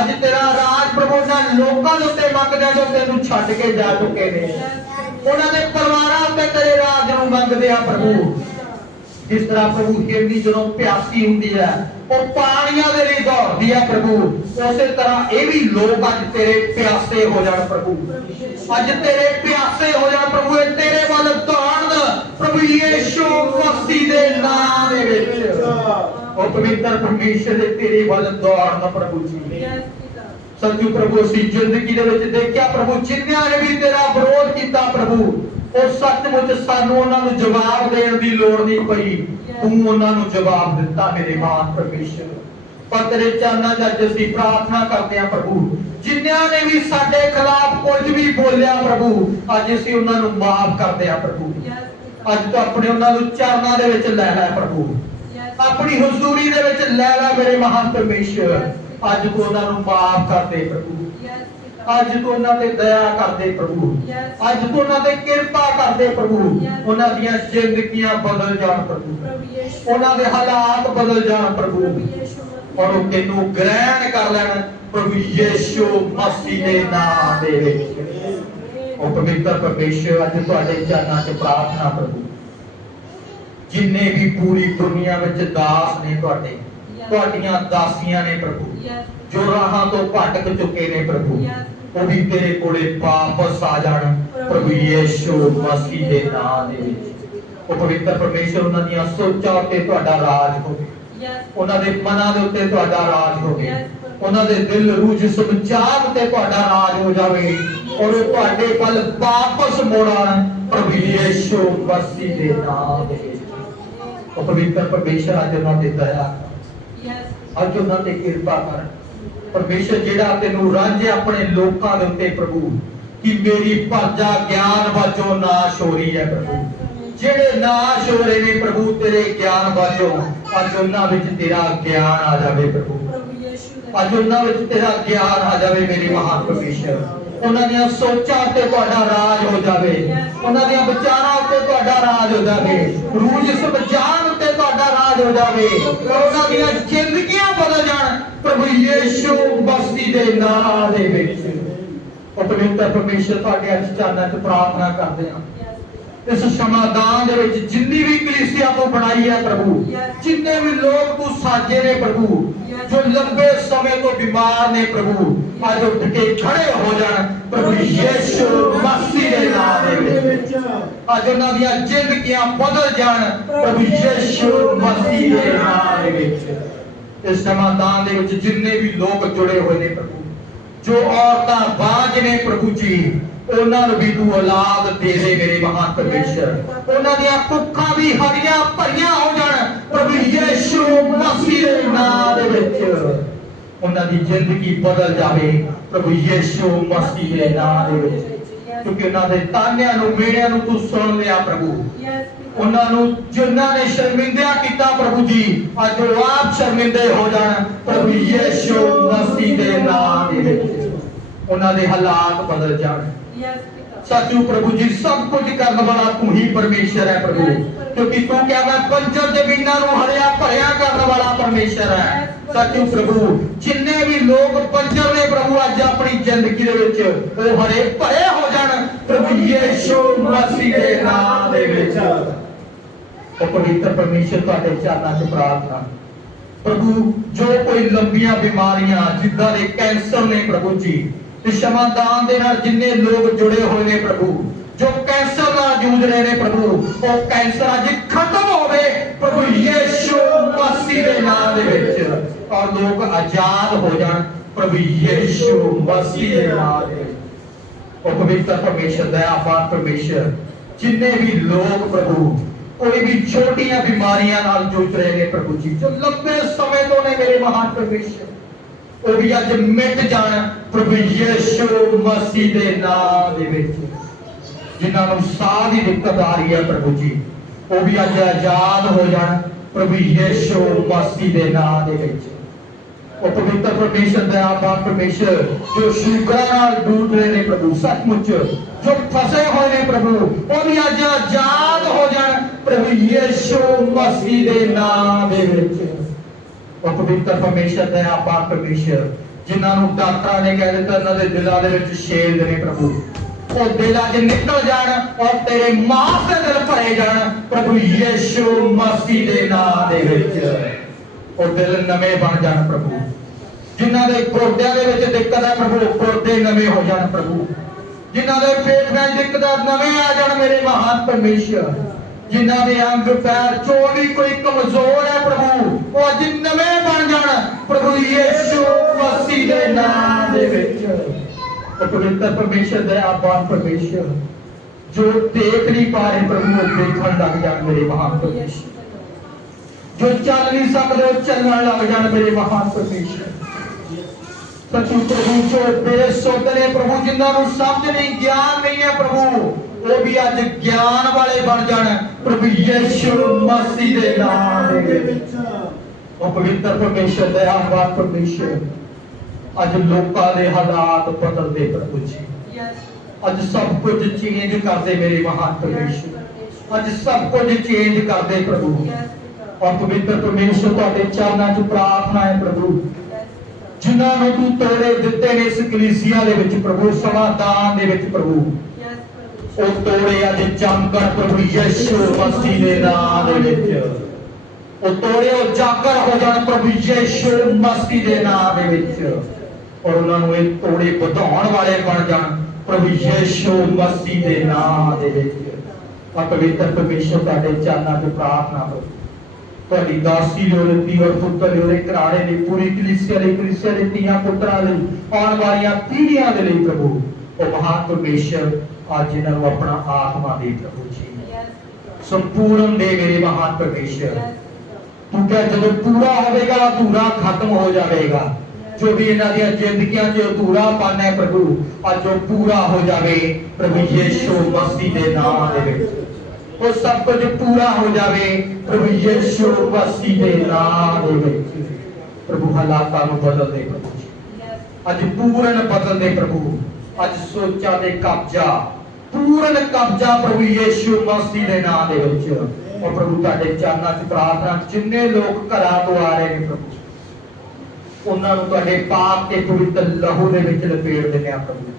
Speaker 1: ਅੱਜ ਤੇਰਾ ਰਾਜ ਪ੍ਰਭੂ ਉਹਨਾਂ ਲੋਕਾਂ ਦੇ ਉੱਤੇ ਮੰਗਦੇ ਹਾਂ ਜੋ ਤੈਨੂੰ ਛੱਡ ਕੇ ਜਾ ਚੁੱਕੇ ਨੇ। ਉਹਨਾਂ ਦੇ ਪਰਿਵਾਰਾਂ ਉੱਤੇ ਤੇਰੇ ਰਾਜ ਨੂੰ ਮੰਗਦੇ ਆ ਪ੍ਰਭੂ। ਜਿਸ ਤਰ੍ਹਾਂ ਪ੍ਰਭੂ ਹਿਰਦੀ ਜਦੋਂ ਪਿਆਸੀ ਹੁੰਦੀ ਹੈ ਉਹ ਪਾਣੀਆਂ ਦੇ ਲਈ ਦੌੜਦੀ ਹੈ ਪ੍ਰਭੂ। ਉਸੇ ਤਰ੍ਹਾਂ ਇਹ ਵੀ ਲੋਕ ਅੱਜ ਤੇਰੇ ਪਿਆਸੇ ਹੋ ਜਾਣ ਪ੍ਰਭੂ। ਅੱਜ ਤੇਰੇ ਪਿਆਸੇ ਹੋ ਜਾਣ ਪ੍ਰਭੂ ਇਹ ਤੇਰੇ ਵੱਲ ਦੌੜਨ ਪ੍ਰਭੂ ਯੀਸ਼ੂ ਮਸੀਹ ਦੇ ਨਾਮ ਦੇ ਵਿੱਚ। ਉਹ ਪਵਿੱਤਰ ਪਰਮੇਸ਼ਰ ਦੇ ਤੇਰੇ ਵੱਲ ਦੌੜਨ ਪ੍ਰਭੂ ਜੀ। ਸਤਿ ਪ੍ਰਭੂ ਅਸੀਂ ਜ਼ਿੰਦਗੀ ਦੇ ਵਿੱਚ ਦੇਖਿਆ ਪ੍ਰਭੂ ਜਿਨ੍ਹਾਂ ਨੇ ਵੀ ਤੇਰਾ ਵਿਰੋਧ ਕੀਤਾ ਪ੍ਰਭੂ ਉਹ ਸੱਚਮੁੱਚ ਸਾਨੂੰ ਉਹਨਾਂ ਨੂੰ ਜਵਾਬ ਦੇਣ ਦੀ ਲੋੜ ਨਹੀਂ ਪਈ। ਤੂੰ ਉਹਨਾਂ ਨੂੰ ਜਵਾਬ ਦਿੱਤਾ ਮੇਰੇ ਮਹਾਨ ਪਰਮੇਸ਼ਰ। ਪਰ ਤੇਰੇ ਚਰਨਾਂ 'ਚ ਅੱਜ ਅਸੀਂ ਪ੍ਰਾਰਥਨਾ ਕਰਦੇ ਹਾਂ ਪ੍ਰਭੂ ਜਿਨ੍ਹਾਂ ਨੇ ਵੀ ਸਾਡੇ ਖਿਲਾਫ ਕੁਝ ਵੀ ਬੋਲਿਆ ਪ੍ਰਭੂ ਅੱਜ ਅਸੀਂ ਉਹਨਾਂ ਨੂੰ ਮਾਫ ਕਰਦੇ ਹਾਂ ਪ੍ਰਭੂ। ਅੱਜ ਤੋਂ ਆਪਣੇ ਉਹਨਾਂ ਨੂੰ ਚਰਨਾਂ ਦੇ ਵਿੱਚ ਲੈ ਲੈ ਪ੍ਰਭੂ। ਆਪਣੀ ਹਜ਼ੂਰੀ ਦੇ ਵਿੱਚ ਲੈ ਲੈ ਮੇਰੇ ਮਹਾਨ ਪਰਮੇਸ਼ਰ। ਅੱਜ ਤੋਂ ਉਹਨਾਂ ਨੂੰ ਮਾਫ ਕਰ ਪ੍ਰਭੂ। ਅੱਜ ਤੂੰ ਉਹਨਾਂ ਤੇ ਦਇਆ ਕਰ ਪ੍ਰਭੂ। ਅੱਜ ਤੂੰ ਉਹਨਾਂ ਤੇ ਕਿਰਪਾ ਕਰ ਪ੍ਰਭੂ। ਉਹਨਾਂ ਦੀਆਂ ਜ਼ਿੰਦਗੀਆਂ ਬਦਲ ਜਾਣ ਪ੍ਰਭੂ। ਉਹਨਾਂ ਦੇ ਹਾਲਾਤ ਬਦਲ ਜਾਣ ਪ੍ਰਭੂ। ਔਰ ਉਹ ਤੈਨੂੰ ਗ੍ਰਹਿਣ ਕਰ ਲੈਣ ਪ੍ਰਭੂ ਯੀਸ਼ੂ ਮਸੀਹ ਦੇ ਨਾਮ ਦੇ ਵਿੱਚ। ਉਹ ਪਵਿੱਤਰ ਪਰਮੇਸ਼ਰ, ਅੱਜ ਤੁਹਾਡੇ ਚਰਨਾਂ 'ਚ ਪ੍ਰਾਰਥਨਾ ਪ੍ਰਭੂ। ਜਿੰਨੇ ਵੀ ਪੂਰੀ ਦੁਨੀਆ ਵਿੱਚ ਦਾਸ ਨੇ ਤੁਹਾਡੇ ਤੁਹਾਡੀਆਂ ਦਾਸੀਆਂ ਨੇ ਪ੍ਰਭੂ। ਜੋ ਰਾਹਾਂ ਤੋਂ ਭਟਕ ਚੁੱਕੇ ਨੇ ਪ੍ਰਭੂ। ਉਹ ਵੀ ਤੇਰੇ ਕੋਲੇ ਵਾਪਸ ਆ ਜਾਣ ਪ੍ਰਭੂ ਯੀਸ਼ੂ ਮਸੀਹ ਦੇ ਨਾਮ ਦੇ ਵਿੱਚ। ਉਹ ਪਵਿੱਤਰ ਪਰਮੇਸ਼ਰ ਉਹਨਾਂ ਦੀਆਂ ਸੋਚਾਂ ਉੱਤੇ ਤੁਹਾਡਾ ਰਾਜ ਹੋਵੇ ਉਹਨਾਂ ਦੇ ਮਨਾਂ ਦੇ ਉੱਤੇ ਤੁਹਾਡਾ ਰਾਜ ਹੋਵੇ ਉਹਨਾਂ ਦੇ ਦਿਲ, ਰੂਹ, ਜਿਸਮ ਜਾਨ ਉੱਤੇ ਤੁਹਾਡਾ ਰਾਜ ਹੋ ਜਾਵੇ। ਔਰ ਉਹ ਤੁਹਾਡੇ ਵੱਲ ਵਾਪਸ ਮੋੜਨ ਪ੍ਰਭੂ ਯੀਸ਼ੂ ਮਸੀਹ ਦੇ ਨਾਮ ਦੇ ਵਿੱਚ। ਉਹ ਪਵਿੱਤਰ ਪਰਮੇਸ਼ਰ ਅੱਜ ਉਹਨਾਂ ਤੇ ਦਇਆ ਅੱਜ ਉਹਨਾਂ ਤੇ ਕਿਰਪਾ ਕਰ। ਪਰਮੇਸ਼ਰ ਜਿਹੜਾ ਤੈਨੂੰ ਰਾਂਝੇ ਆਪਣੇ ਲੋਕਾਂ ਦੇ ਉੱਤੇ ਪ੍ਰਭੂ, ਕਿ ਮੇਰੀ ਪਰਜਾ ਗਿਆਨ ਵਜੋਂ ਨਾਸ਼ ਹੋ ਰਹੀ ਹੈ ਪ੍ਰਭੂ। ਜਿਹੜੇ ਨਾਸ਼ ਹੋ ਰਹੇ ਨੇ ਪ੍ਰਭੂ, ਤੇਰੇ ਗਿਆਨ ਵਜੋਂ, ਅੱਜ ਉਹਨਾਂ ਵਿੱਚ ਤੇਰਾ ਗਿਆਨ ਆ ਜਾਵੇ ਪ੍ਰਭੂ। ਅੱਜ ਉਹਨਾਂ ਵਿੱਚ ਤੇਰਾ ਗਿਆਨ ਆ ਜਾਵੇ ਮੇਰੀ ਮਹਾਨ ਪਰਮੇਸ਼ਰ। ਉਹਨਾਂ ਦੀਆਂ ਸੋਚਾਂ ਉੱਤੇ ਤੁਹਾਡਾ ਰਾਜ ਹੋ ਜਾਵੇ। ਉਹਨਾਂ ਦੀਆਂ ਵਿਚਾਰਾਂ ਉੱਤੇ ਤੁਹਾਡਾ ਰਾਜ ਹੋ ਜਾਵੇ। ਰੂਹ ਜਿਸਮ ਜਾਨ ਉੱਤੇ ਤੁਹਾਡਾ ਰਾਜ ਹੋ ਜਾਵੇ, ਉਹਨਾਂ ਦੀਆਂ ਜ਼ਿੰਦਗੀਆਂ ਪ੍ਰਭੂ ਯੀਸ਼ੂ ਮਸੀਹ ਦੇ ਨਾਮ ਦੇ ਵਿੱਚ। ਉਹ ਪਵਿੱਤਰ ਪਰਮੇਸ਼ਰ ਤੁਹਾਡੇ ਅੱਜ ਚਰਨਾਂ 'ਚ ਪ੍ਰਾਰਥਨਾ ਕਰਦੇ ਹਾਂ। ਇਸ ਸਮਾਦਾਨ ਦੇ ਵਿੱਚ ਜਿੰਨੀ ਵੀ ਕਲੀਸਿਆ ਤੋਂ ਬਣਾਈ ਹੈ ਪ੍ਰਭੂ, ਜਿੰਨੇ ਵੀ ਲੋਕ ਤੂੰ ਸਾਜੇ ਨੇ ਪ੍ਰਭੂ, ਜੋ ਲੰਬੇ ਸਮੇਂ ਤੋਂ ਬਿਮਾਰ ਨੇ ਪ੍ਰਭੂ, ਅੱਜ ਉੱਠ ਕੇ ਖੜੇ ਹੋ ਜਾਣ ਪ੍ਰਭੂ ਯੀਸ਼ੂ ਮਸੀਹ ਦੇ ਨਾਮ ਦੇ ਵਿੱਚ। ਅੱਜ ਉਹਨਾਂ ਦੀਆਂ ਜ਼ਿੰਦਗੀਆਂ ਬਦਲ ਜਾਣ ਪ੍ਰਭੂ ਯੀਸ਼ੂ ਮਸੀਹ ਦੇ ਨਾਮ ਦੇ ਵਿੱਚ। ਇਸ ਸਮਾਦਾਨ ਦੇ ਵਿੱਚ ਜਿੰਨੇ ਵੀ ਲੋਕ ਜੁੜੇ ਹੋਏ ਨੇ ਪ੍ਰਭੂ, ਜੋ ਔਰਤਾਂ ਬਾਝ ਨੇ ਪ੍ਰਭੂ ਜੀ, ਉਹਨਾਂ ਨੂੰ ਵੀ ਤੂੰ ਔਲਾਦ ਦੇ ਦੇ ਮੇਰੇ ਮਹਾਨ ਪਰਮੇਸ਼ਰ। ਉਹਨਾਂ ਦੀਆਂ ਕੁੱਖਾਂ ਵੀ ਹਰੀਆਂ ਭਰੀਆਂ ਹੋ ਜਾਣ, ਪ੍ਰਭੂ ਯੀਸ਼ੂ ਮਸੀਹ ਦੇ ਨਾਮ ਦੇ ਵਿੱਚ। ਉਹਨਾਂ ਦੀ ਜ਼ਿੰਦਗੀ ਬਦਲ ਜਾਵੇ, ਪ੍ਰਭੂ ਯੀਸ਼ੂ ਮਸੀਹ ਦੇ ਨਾਮ ਦੇ ਵਿੱਚ। ਕਿਉਂਕਿ ਉਹਨਾਂ ਦੇ ਤਾਨਿਆਂ ਨੂੰ ਮੇੜਿਆਂ ਨੂੰ ਤੂੰ ਸੁਣ ਲਿਆ ਪ੍ਰਭੂ। ਉਹਨਾਂ ਨੂੰ ਜਿਨ੍ਹਾਂ ਨੇ ਸ਼ਰਮਿੰਦਿਆ ਕੀਤਾ ਪ੍ਰਭੂ ਜੀ ਅੱਜ ਉਹ ਆਪ ਸ਼ਰਮਿੰਦੇ ਹੋ ਜਾਣ। ਪ੍ਰਭੂ ਯੀਸ਼ੂ ਮਸੀਹ ਦੇ ਨਾਮ ਵਿੱਚ। ਉਹਨਾਂ ਦੇ ਹਾਲਾਤ ਬਦਲ ਜਾਣ। ਸੱਚੂ ਪ੍ਰਭੂ ਜੀ ਸਭ ਕੁਝ ਕਰਨ ਵਾਲਾ ਤੂੰ ਹੀ ਪਰਮੇਸ਼ਰ ਹੈ ਪ੍ਰਭੂ। ਕਿਉਂਕਿ ਤੂੰ ਕਹਿੰਦਾ ਪੰਜਰ ਜ਼ਮੀਨਾਂ ਨੂੰ ਹਰਿਆ ਭਰਿਆ ਕਰਨ ਵਾਲਾ ਪਰਮੇਸ਼ਰ ਹੈ। ਸੱਚੂ ਪ੍ਰਭੂ ਜਿੰਨੇ ਵੀ ਲੋਕ ਪੰਜਰ ਨੇ ਪ੍ਰਭੂ ਅੱਜ ਆਪਣੀ ਜ਼ਿੰਦਗੀ ਦੇ ਵਿੱਚ ਉਹ ਹਰੇ ਭਰੇ ਪ੍ਰਭੂ ਯੀਸ਼ੂ ਮਸੀਹ ਦੇ ਨਾਮ ਦੇ ਵਿੱਚ। ਉਹ ਪਵਿੱਤਰ ਪਰਮੇਸ਼ਰ ਤੁਹਾਡੇ ਚਰਨਾਂ 'ਚ ਪ੍ਰਾਰਥਨਾ ਪ੍ਰਭੂ, ਜੋ ਕੋਈ ਲੰਬੀਆਂ ਬਿਮਾਰੀਆਂ, ਜਿੱਦਾਂ ਦੇ ਕੈਂਸਰ ਨੇ ਪ੍ਰਭੂ ਜੀ, ਤੇ ਸ਼ਮਾਦਾਨ ਦੇ ਨਾਲ ਜਿੰਨੇ ਲੋਕ ਜੁੜੇ ਹੋਏ ਨੇ ਪ੍ਰਭੂ, ਜੋ ਕੈਂਸਰ ਨਾਲ ਜੂਝ ਰਹੇ ਨੇ ਪ੍ਰਭੂ, ਉਹ ਕੈਂਸਰ ਅੱਜ ਖਤਮ ਹੋਵੇ ਪ੍ਰਭੂ ਯੀਸ਼ੂ ਮਸੀਹ ਦੇ ਨਾਮ ਦੇ ਵਿੱਚ। ਔਰ ਲੋਕ ਆਜ਼ਾਦ ਹੋ ਜਾਣ ਪ੍ਰਭੂ ਯੀਸ਼ੂ ਮਸੀਹ ਦੇ ਨਾਮ ਦੇ ਵਿੱਚ। ਉਹ ਪਵਿੱਤਰ ਪਰਮੇਸ਼ਰ, ਦਇਆਵਾਨ ਪਰਮੇਸ਼ਰ, ਜਿੰਨੇ ਵੀ ਲੋਕ ਪ੍ਰਭੂ, ਕੋਈ ਵੀ ਛੋਟੀਆਂ ਬਿਮਾਰੀਆਂ ਨਾਲ ਜੂਝ ਰਹੇ ਨੇ ਪ੍ਰਭੂ ਜੀ, ਜੋ ਲੰਬੇ ਸਮੇਂ ਤੋਂ ਨੇ ਮੇਰੇ ਮਹਾਨ ਪਰਮੇਸ਼ਰ, ਉਹ ਵੀ ਅੱਜ ਮਿਟ ਜਾਣ ਪ੍ਰਭੂ ਯੀਸ਼ੂ ਮਸੀਹ ਦੇ ਨਾਮ ਦੇ ਵਿੱਚ। ਜਿਨ੍ਹਾਂ ਨੂੰ ਸਾਹ ਦੀ ਦਿੱਕਤ ਆ ਰਹੀ ਹੈ ਪ੍ਰਭੂ ਜੀ, ਉਹ ਵੀ ਅੱਜ ਆਜ਼ਾਦ ਹੋ ਜਾਣ ਪ੍ਰਭੂ ਯੀਸ਼ੂ ਮਸੀਹ ਦੇ ਨਾਮ ਦੇ ਵਿੱਚ। ਉਹ ਪਵਿੱਤਰ ਪਰਮੇਸ਼ਰ ਦਾ ਆਪ ਪਰਮੇਸ਼ਰ ਜੋ ਸ਼ੁਕਰਾਂ ਨਾਲ ਡੂਬ ਰਹੇ ਨੇ ਪ੍ਰਭੂ, ਸੱਚਮੁੱਚ ਜੋ ਫਸੇ ਹੋਏ ਨੇ ਪ੍ਰਭੂ, ਉਹ ਵੀ ਅੱਜ ਆਜ਼ਾਦ ਹੋ ਜਾਣ ਪ੍ਰਭੂ ਯੀਸ਼ੂ ਮਸੀਹ ਦੇ ਨਾਮ ਦੇ ਵਿੱਚ। ਉਹ ਪਵਿੱਤਰ ਪਰਮੇਸ਼ਰ ਦਾ ਆਪ ਪਰਮੇਸ਼ਰ ਜਿਨ੍ਹਾਂ ਨੂੰ ਡਾਕਟਰਾਂ ਨੇ ਕਹਿ ਦਿੱਤਾ, ਇਹਨਾਂ ਦੇ ਦਿਲਾਂ ਦੇ ਵਿੱਚ ਛੇਦ ਨੇ ਪ੍ਰਭੂ। ਉਹ ਦਿਲ ਅੱਜ ਨਿਕਲ ਜਾਣ ਔਰ ਤੇਰੇ ਮਾਫ ਦੇ ਦਿਲ ਭਰੇ ਜਾਣ ਪ੍ਰਭੂ ਯੀਸ਼ੂ ਮਸੀਹ ਦੇ ਨਾਮ ਦੇ ਵਿੱਚ। ਉਹ ਦਿਲ ਨਵੇਂ ਬਣ ਜਾਣ ਪ੍ਰਭੂ। ਜਿਨ੍ਹਾਂ ਦੇ ਗੋਡਿਆਂ ਦੇ ਵਿੱਚ ਦਿੱਕਤ ਹੈ ਪ੍ਰਭੂ, ਗੋਡੇ ਨਵੇਂ ਹੋ ਜਾਣ ਪ੍ਰਭੂ। ਜਿਨ੍ਹਾਂ ਦੇ ਫੇਫੜਿਆਂ 'ਚ ਦਿੱਕਤ ਹੈ, ਨਵੇਂ ਆ ਜਾਣ ਮੇਰੇ ਮਹਾਨ ਪਰਮੇਸ਼ਰ। ਜਿਨ੍ਹਾਂ ਦੇ ਅੰਗ, ਪੈਰ ਚੋਂ ਕੋਈ ਕਮਜ਼ੋਰ ਹੈ ਪ੍ਰਭੂ, ਉਹ ਅੱਜ ਨਵੇਂ ਬਣ ਜਾਣ। ਪ੍ਰਭੂ ਯੀਸ਼ੂ ਮਸੀਹ ਦੇ ਨਾਮ ਦੇ ਵਿੱਚ। ਪਵਿੱਤਰ ਪਰਮੇਸ਼ਰ ਦਾ ਆਬਾਦ ਪਰਮੇਸ਼ਰ। ਜੋ ਦੇਖ ਨਹੀਂ ਪਾ ਰਹੇ ਪ੍ਰਭੂ, ਉਹ ਦੇਖਣ ਲੱਗ ਜਾਣ ਮੇਰੇ ਮਹਾਨ ਪਰਮੇਸ਼ਰ। ਜੋ ਚੱਲ ਨਹੀਂ ਸਕਦੇ, ਉਹ ਚੱਲਣ ਲੱਗ ਜਾਣ ਮੇਰੇ ਮਹਾਨ ਪਰਮੇਸ਼ਰ ਸੱਚੂ ਪ੍ਰਭੂ, ਜੋ ਬੇਸੁੱਧ ਨੇ ਪ੍ਰਭੂ, ਜਿਨ੍ਹਾਂ ਨੂੰ ਸਮਝ ਨਹੀਂ, ਗਿਆਨ ਨਹੀਂ ਹੈ ਪ੍ਰਭੂ, ਉਹ ਵੀ ਅੱਜ ਗਿਆਨ ਵਾਲੇ ਬਣ ਜਾਣ। ਪ੍ਰਭੂ ਯੀਸ਼ੂ ਮਸੀਹ ਦੇ ਨਾਮ ਦੇ ਵਿੱਚ। ਉਹ ਪਵਿੱਤਰ ਪਰਮੇਸ਼ਰ ਦਾ ਆਵਾਜ਼ ਪਰਮੇਸ਼ਰ, ਅੱਜ ਲੋਕਾਂ ਦੇ ਹਾਲਾਤ ਬਦਲਦੇ ਪ੍ਰਭੂ ਜੀ। ਅੱਜ ਸਭ ਕੁਝ ਚੇਂਜ ਕਰਦੇ ਮੇਰੇ ਮਹਾਨ ਪਰਮੇਸ਼ਰ। ਅੱਜ ਸਭ ਕੁਝ ਚੇਂਜ ਕਰਦੇ ਪ੍ਰਭੂ। ਔਰ ਪਵਿੱਤਰ ਪਰਮੇਸ਼ਰ ਤੁਹਾਡੇ ਚਰਨਾਂ 'ਚ ਪ੍ਰਾਰਥਨਾ ਹੈ ਪ੍ਰਭੂ। ਜਿਨ੍ਹਾਂ ਨੂੰ ਤੂੰ ਤੋੜੇ, ਦਿੱਤੇ ਨੇ ਇਸ ਕਲੀਸਿਆ ਦੇ ਵਿੱਚ ਪ੍ਰਭੂ ਸਮਾਦਾਨ ਦੇ ਵਿੱਚ ਪ੍ਰਭੂ। ਉਹ ਤੋੜੇ ਅੱਜ ਜੰਗਰ ਪ੍ਰਭੂ ਯਿਸੂ ਮਸੀਹ ਦੇ ਨਾਮ ਦੇ ਵਿੱਚ। ਉਹ ਤੋੜੇ, ਉਹ ਜਾਗਰ ਹੋ ਜਾਣ ਪ੍ਰਭੂ ਯਿਸੂ ਮਸੀਹ ਦੇ ਨਾਮ ਦੇ ਵਿੱਚ। ਔਰ ਉਹਨਾਂ ਨੂੰ ਇਹ ਤੋੜੇ ਵਧਾਉਣ ਵਾਲੇ ਬਣ ਜਾਣ ਪ੍ਰਭੂ ਯਿਸੂ ਮਸੀਹ ਦੇ ਨਾਮ ਦੇ ਵਿੱਚ। ਆ ਪਵਿੱਤਰ ਪਰਮੇਸ਼ਰ ਤੁਹਾਡੇ ਚਰਨਾਂ 'ਚ ਪ੍ਰਾਰਥਨਾ ਕਰੋ। ਤੁਹਾਡੀ ਦਾਸੀ ਜੋ ਰਤੀ ਔਰ ਪੁੱਤਰ ਜੋ ਦੇ ਘਰਾੜੇ ਦੀ ਪੂਰੀ ਕਲੀਸਿਆ ਲਈ, ਕਲੀਸਿਆ ਦੇ ਧੀਆਂ ਪੁੱਤਰਾਂ ਲਈ, ਆਉਣ ਵਾਲੀਆਂ ਪੀੜ੍ਹੀਆਂ ਦੇ ਲਈ ਪ੍ਰਭੂ। ਉਹ ਮਹਾਨ ਪਰਮੇਸ਼ਰ, ਅੱਜ ਇਹਨਾਂ ਨੂੰ ਆਪਣਾ ਆਤਮਾ ਦੇ ਪ੍ਰਭੂ ਜੀ। ਸੰਪੂਰਨ ਦੇ ਮੇਰੇ ਮਹਾਨ ਪਰਮੇਸ਼ਰ। ਤੂੰ ਕਿਹਾ, ਜਦੋਂ ਪੂਰਾ ਹੋਵੇਗਾ, ਅਧੂਰਾ ਖਤਮ ਹੋ ਜਾਵੇਗਾ। ਜੋ ਵੀ ਇਹਨਾਂ ਦੀਆਂ ਜ਼ਿੰਦਗੀਆਂ 'ਚ ਅਧੂਰਾ ਪਾਣਾ ਹੈ ਪ੍ਰਭੂ, ਅੱਜ ਉਹ ਪੂਰਾ ਹੋ ਜਾਵੇ ਪ੍ਰਭੂ ਯੀਸ਼ੂ ਮਸੀਹ ਦੇ ਨਾਮ ਦੇ ਵਿੱਚ। ਉਹ ਸਭ ਕੁਝ ਪੂਰਾ ਹੋ ਜਾਵੇ, ਪ੍ਰਭੂ ਯੀਸ਼ੂ ਮਸੀਹ ਦੇ ਨਾਮ ਵਿੱਚ ਪ੍ਰਭੂ ਹਾਲਾਤਾਂ ਨੂੰ ਬਦਲ ਦੇ ਅੱਜ ਪੂਰਨ ਬਦਲ ਦੇ ਪ੍ਰਭੂ। ਅੱਜ ਸੋਚਾਂ ਦੇ ਕਬਜ਼ਾ। ਪੂਰਨ ਕਬਜ਼ਾ ਪ੍ਰਭੂ ਯੀਸ਼ੂ ਮਸੀਹ ਦੇ ਨਾਮ ਦੇ ਵਿੱਚ। ਉਹ ਪ੍ਰਭੂ ਤੁਹਾਡੇ ਚਰਨਾਂ 'ਚ, ਪ੍ਰਾਰਥਨਾ ਜਿੰਨੇ ਲੋਕ ਘਰਾਂ ਤੋਂ ਆ ਰਹੇ ਨੇ ਪ੍ਰਭੂ ਉਹਨਾਂ ਨੂੰ ਤੁਹਾਡੇ ਪਾਪ ਤੇ ਪਵਿੱਤਰ ਲਹੂ ਦੇ ਵਿੱਚ ਲਪੇਟ ਦਿੰਦੇ ਆ ਪ੍ਰਭੂ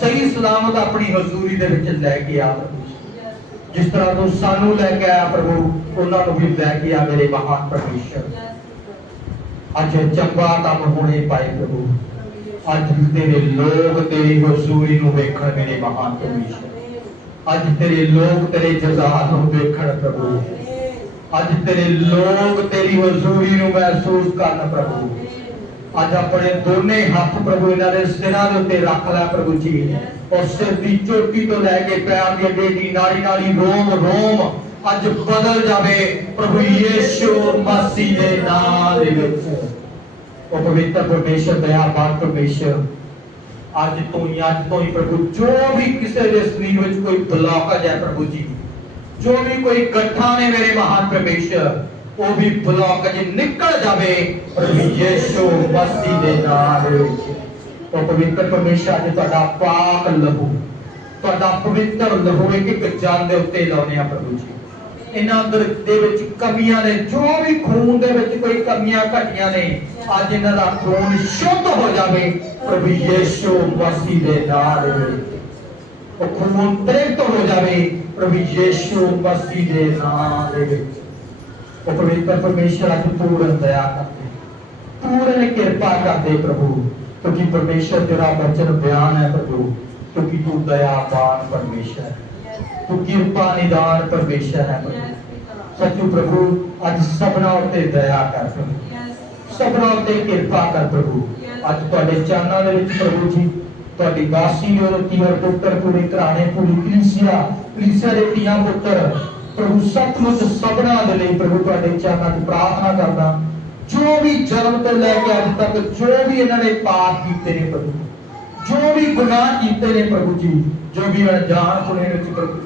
Speaker 1: ਸਹੀ ਸਲਾਮਤ ਆਪਣੀ ਹਜ਼ੂਰੀ ਦੇ ਵਿੱਚ ਲੈ ਕੇ ਆ ਪ੍ਰਭੂ ਜਿਸ ਤਰ੍ਹਾਂ ਤੂੰ ਸਾਨੂੰ ਲੈ ਕੇ ਆਇਆ ਪ੍ਰਭੂ ਉਹਨਾਂ ਨੂੰ ਵੀ ਲੈ ਕੇ ਆ ਮੇਰੇ ਮਹਾਨ ਪਰਮੇਸ਼ਰ। ਅੱਜ ਚੰਗਾ ਕੰਮ ਹੋਣੇ ਪਾਏ ਪ੍ਰਭੂ। ਅੱਜ ਤੇਰੇ ਲੋਕ ਤੇਰੀ ਹਜ਼ੂਰੀ ਨੂੰ ਵੇਖਣ ਮੇਰੇ ਮਹਾਨ ਪਰਮੇਸ਼ਰ। ਅੱਜ ਤੇਰੇ ਲੋਕ ਤੇਰੇ ਜਜ਼ਾ ਨੂੰ ਵੇਖਣ ਪ੍ਰਭੂ। ਅੱਜ ਤੇਰੇ ਲੋਕ ਤੇਰੀ ਹਜ਼ੂਰੀ ਨੂੰ ਮਹਿਸੂਸ ਕਰਨ ਪ੍ਰਭੂ। ਅੱਜ ਆਪਣੇ ਦੋਨੇ ਹੱਥ ਪ੍ਰਭੂ ਇਹਨਾਂ ਦੇ ਸਿਰਾਂ ਦੇ ਉੱਤੇ ਰੱਖ ਲੈ ਪ੍ਰਭੂ ਜੀ। ਔਰ ਸਿਰ ਦੀ ਚੋਟੀ ਤੋਂ ਲੈ ਕੇ ਪੈਰ ਦੀ ਅੱਡੇ ਦੀ ਨਾੜੀ ਨਾੜੀ ਰੋਮ ਰੋਮ, ਅੱਜ ਬਦਲ ਜਾਵੇ ਪ੍ਰਭੂ ਯੀਸ਼ੂ ਮਸੀਹ ਦੇ ਨਾਮ ਦੇ ਵਿੱਚ। ਉਹ ਪਵਿੱਤਰ ਪਰਮੇਸ਼ਰ, ਦਇਆਵਾਨ ਪਰਮੇਸ਼ਰ। ਅੱਜ ਤੋਂ ਹੀ, ਅੱਜ ਤੋਂ ਹੀ ਪ੍ਰਭੂ, ਜੋ ਵੀ ਕਿਸੇ ਦੇ ਸਰੀਰ ਵਿੱਚ ਕੋਈ ਬਲੌਕੇਜ ਹੈ ਪ੍ਰਭੂ ਜੀ, ਜੋ ਵੀ ਕੋਈ ਗੱਠਾਂ ਨੇ ਮੇਰੇ ਮਹਾਨ ਪਰਮੇਸ਼ਰ ਉਹ ਵੀ ਬਲੌਕੇਜ ਨਿਕਲ ਜਾਵੇ, ਪ੍ਰਭੂ ਮਸੀਹ ਦੇ ਨਾਮ ਵਿੱਚ ਉਹ ਪਵਿੱਤਰ ਪਰਮੇਸ਼ਰ ਅੱਜ ਤੁਹਾਡਾ ਪਾਕ ਲਹੂ, ਤੁਹਾਡਾ ਪਵਿੱਤਰ ਲਹੂ ਇੱਕ ਇੱਕ ਜਾਨ ਦੇ ਉੱਤੇ ਲਾਉਨੇ ਆ ਪ੍ਰਭੂ ਜੀ। ਇਹਨਾਂ ਅੰਦਰ ਦੇ ਵਿੱਚ ਕਮੀਆਂ ਨੇ, ਜੋ ਵੀ ਖੂਨ ਦੇ ਵਿੱਚ ਕੋਈ ਕਮੀਆਂ ਘਟੀਆਂ ਨੇ, ਅੱਜ ਇਹਨਾਂ ਦਾ ਖੂਨ ਸ਼ੁੱਧ ਹੋ ਜਾਵੇ, ਪ੍ਰਭੂ ਯੀਸ਼ੂ ਮਸੀਹ ਦੇ ਨਾਮ ਵਿੱਚ ਉਹ ਖੂਨ ਤ੍ਰਿਪਤ ਹੋ ਜਾਵੇ, ਪ੍ਰਭੂ ਯੀਸ਼ੂ ਮਸੀਹ ਦੇ ਨਾਮ ਵਿੱਚ ਪਵਿੱਤਰ ਪਰਮੇਸ਼ਰ ਅੱਜ ਪੂਰਨ ਦਇਆ ਕਰਦੇ ਪੂਰਨ ਕਿਰਪਾ ਕਰਦੇ ਪ੍ਰਭੂ ਕਿਉਂਕਿ ਪਰਮੇਸ਼ਰ ਤੇਰਾ ਬਚਨ ਬਿਆਨ ਹੈ ਪ੍ਰਭੂ ਕਿਉਂਕਿ ਤੂੰ ਦਇਆਵਾਨ ਪਰਮੇਸ਼ਰ ਹੈ। ਤੂੰ ਕਿਰਪਾ ਨਿਦਾਨ ਪਰਮੇਸ਼ਰ ਹੈ ਪ੍ਰਭੂ। ਸੱਚੂ ਪ੍ਰਭੂ ਅੱਜ ਸਭਨਾ ਉੱਤੇ ਦਇਆ ਕਰ ਪ੍ਰਭੂ। ਸਭਨਾ ਉੱਤੇ ਕਿਰਪਾ ਕਰ ਪ੍ਰਭੂ। ਅੱਜ ਤੁਹਾਡੇ ਚਰਨਾਂ ਦੇ ਵਿੱਚ ਪ੍ਰਭੂ ਜੀ ਤੁਹਾਡੀ ਦਾਸੀ ਨੇ ਉਹ ਤੀਰ ਪੁੱਤਰ ਪੂਰੇ ਘਰਾਣੇ ਪੂਰੀ ਕਲੀਸਿਆ ਕਲੀਸਿਆ ਦੇ ਧੀਆਂ ਪੁੱਤਰ ਪ੍ਰਭੂ ਸੱਚਮੁੱਚ ਸਭਨਾ ਦੇ ਲਈ ਪ੍ਰਭੂ ਤੁਹਾਡੇ ਚਰਨਾਂ 'ਚ ਪ੍ਰਾਰਥਨਾ ਕਰਦਾ ਜੋ ਵੀ ਜਨਮ ਤੋਂ ਲੈ ਕੇ ਅੱਜ ਤੱਕ, ਜੋ ਵੀ ਇਹਨਾਂ ਨੇ ਪਾਪ ਕੀਤੇ ਨੇ ਪ੍ਰਭੂ, ਜੋ ਵੀ ਗੁਨਾਹ ਕੀਤੇ ਨੇ ਪ੍ਰਭੂ ਜੀ, ਜੋ ਵੀ ਅਣਜਾਣ ਪੁਣੇ ਵਿੱਚ ਪ੍ਰਭੂ,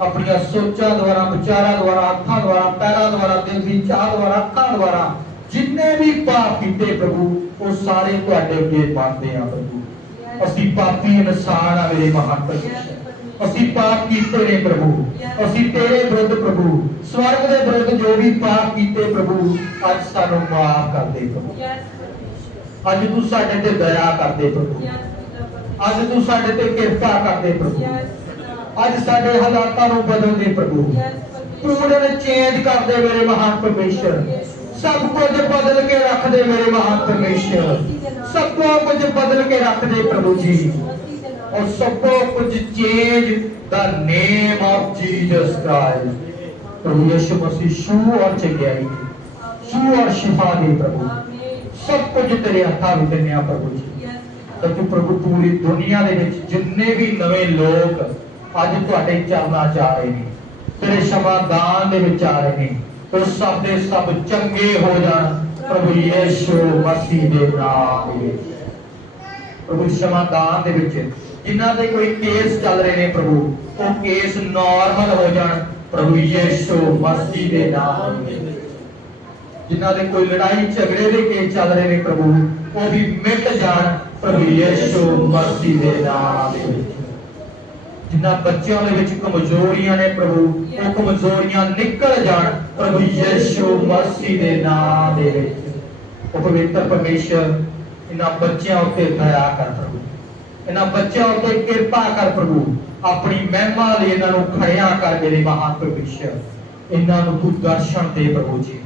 Speaker 1: ਆਪਣੀਆਂ ਸੋਚਾਂ ਦੁਆਰਾ, ਵਿਚਾਰਾਂ ਦੁਆਰਾ ਅੱਖਾਂ ਦੁਆਰਾ, ਪੈਰਾਂ ਦੁਆਰਾ, ਦਿਲ ਦੀ ਚਾਹ ਦੁਆਰਾ, ਅੱਖਾਂ ਦੁਆਰਾ, ਜਿੰਨੇ ਵੀ ਪਾਪ ਕੀਤੇ ਪ੍ਰਭੂ, ਉਹ ਸਾਰੇ ਤੁਹਾਡੇ ਅੱਗੇ ਮੰਨਦੇ ਆ ਪ੍ਰਭੂ। ਅਸੀਂ ਪਾਪੀ ਇਨਸਾਨ ਆ ਮੇਰੇ ਮਹਾਨ ਪਰਮੇਸ਼ਰ ਅਸੀਂ ਪਾਪ ਕੀਤੇ ਨੇ ਪ੍ਰਭੂ। ਅਸੀਂ ਤੇਰੇ ਵਿਰੁੱਧ ਪ੍ਰਭੂ। ਸਵਰਗ ਦੇ ਵਿਰੁੱਧ ਜੋ ਵੀ ਪਾਪ ਕੀਤੇ ਪ੍ਰਭੂ ਅੱਜ ਸਾਨੂੰ ਮਾਫ ਕਰ ਦੇ ਪ੍ਰਭੂ। ਅੱਜ ਤੂੰ ਸਾਡੇ ਤੇ ਦਇਆ ਕਰ ਦੇ ਪ੍ਰਭੂ। ਅੱਜ ਤੂੰ ਸਾਡੇ ਤੇ ਕਿਰਪਾ ਕਰ ਦੇ ਪ੍ਰਭੂ। ਅੱਜ ਸਾਡੇ ਹਾਲਾਤਾਂ ਨੂੰ ਬਦਲ ਦੇ ਪ੍ਰਭੂ। ਪੂਰਨ ਚੇਂਜ ਕਰ ਦੇ ਮੇਰੇ ਮਹਾਨ ਪਰਮੇਸ਼ਰ। ਸਭ ਕੁਝ ਬਦਲ ਕੇ ਰੱਖ ਦੇ ਮੇਰੇ ਮਹਾਨ ਪਰਮੇਸ਼ਰ। ਸਭ ਕੁਝ ਬਦਲ ਕੇ ਰੱਖ ਦੇ ਪ੍ਰਭੂ ਜੀ। ਔਰ ਸਭ ਕੁਝ ਚੇਂਜ ਦਾ ਨੇਮ ਆਫ ਜੀਸਸ ਕ੍ਰਾਈਸਟ ਪ੍ਰਭੂ ਯਿਸੂ ਮਸੀਹ ਸ਼ੂ ਔਰ ਚੰਗਿਆਈ ਸ਼ੂ ਔਰ ਸ਼ਿਫਾ ਦੇ ਪ੍ਰਭੂ। ਸਭ ਕੁਝ ਤੇਰੇ ਹੱਥਾਂ ਵਿੱਚ ਦਿੰਦੇ ਆ ਪ੍ਰਭੂ ਜੀ। ਤਾਂ ਤੂੰ ਪ੍ਰਭੂ ਪੂਰੀ ਦੁਨੀਆ ਦੇ ਵਿੱਚ ਜਿੰਨੇ ਵੀ ਨਵੇਂ ਲੋਕ ਅੱਜ ਤੁਹਾਡੇ ਚਰਨਾਂ 'ਚ ਆ ਰਹੇ ਨੇ, ਤੇਰੇ ਸਮਾਦਾਨ ਦੇ ਵਿੱਚ ਆ ਰਹੇ ਨੇ, ਉਹ ਸਭ ਦੇ ਸਭ ਚੰਗੇ ਹੋ ਜਾਣ ਪ੍ਰਭੂ ਯੀਸ਼ੂ ਮਸੀਹ ਦੇ ਨਾਮ ਦੇ ਵਿੱਚ। ਪ੍ਰਭੂ ਸਮਾਦਾਨ ਦੇ ਵਿੱਚ ਜਿਨ੍ਹਾਂ ਦੇ ਕੋਈ ਕੇਸ ਚੱਲ ਰਹੇ ਨੇ ਪ੍ਰਭੂ, ਉਹ ਕੇਸ ਨਾਰਮਲ ਹੋ ਜਾਣ, ਪ੍ਰਭੂ ਯੀਸ਼ੂ ਮਸੀਹ ਦੇ ਨਾਮ ਵਿੱਚ ਜਿਨ੍ਹਾਂ ਦੇ ਕੋਈ ਲੜਾਈ ਝਗੜੇ ਦੇ ਕੇਸ ਚੱਲ ਰਹੇ ਨੇ ਪ੍ਰਭੂ, ਉਹ ਵੀ ਮਿਟ ਜਾਣ, ਪ੍ਰਭੂ ਯੀਸ਼ੂ ਮਸੀਹ ਦੇ ਨਾਮ ਵਿੱਚ ਜਿਨ੍ਹਾਂ ਬੱਚਿਆਂ ਦੇ ਵਿੱਚ ਕਮਜ਼ੋਰੀਆਂ ਨੇ ਪ੍ਰਭੂ, ਉਹ ਕਮਜ਼ੋਰੀਆਂ ਨਿਕਲ ਜਾਣ, ਪ੍ਰਭੂ ਯੀਸ਼ੂ ਮਸੀਹ ਦੇ ਨਾਮ ਦੇ ਵਿੱਚ ਉਹ ਪਵਿੱਤਰ ਪਰਮੇਸ਼ਰ, ਇਹਨਾਂ ਬੱਚਿਆਂ ਉੱਤੇ ਦਇਆ ਕਰ ਇਹਨਾਂ ਬੱਚਿਆਂ ਉੱਤੇ ਕਿਰਪਾ ਕਰ ਪ੍ਰਭੂ। ਆਪਣੀ ਮਹਿਮਾ ਲਈ ਇਹਨਾਂ ਨੂੰ ਖੜਿਆ ਕਰ ਮੇਰੇ ਮਹਾਨ ਪਰਮੇਸ਼ਰ ਇਹਨਾਂ ਨੂੰ ਤੂੰ ਦਰਸ਼ਨ ਦੇ ਪ੍ਰਭੂ ਜੀ।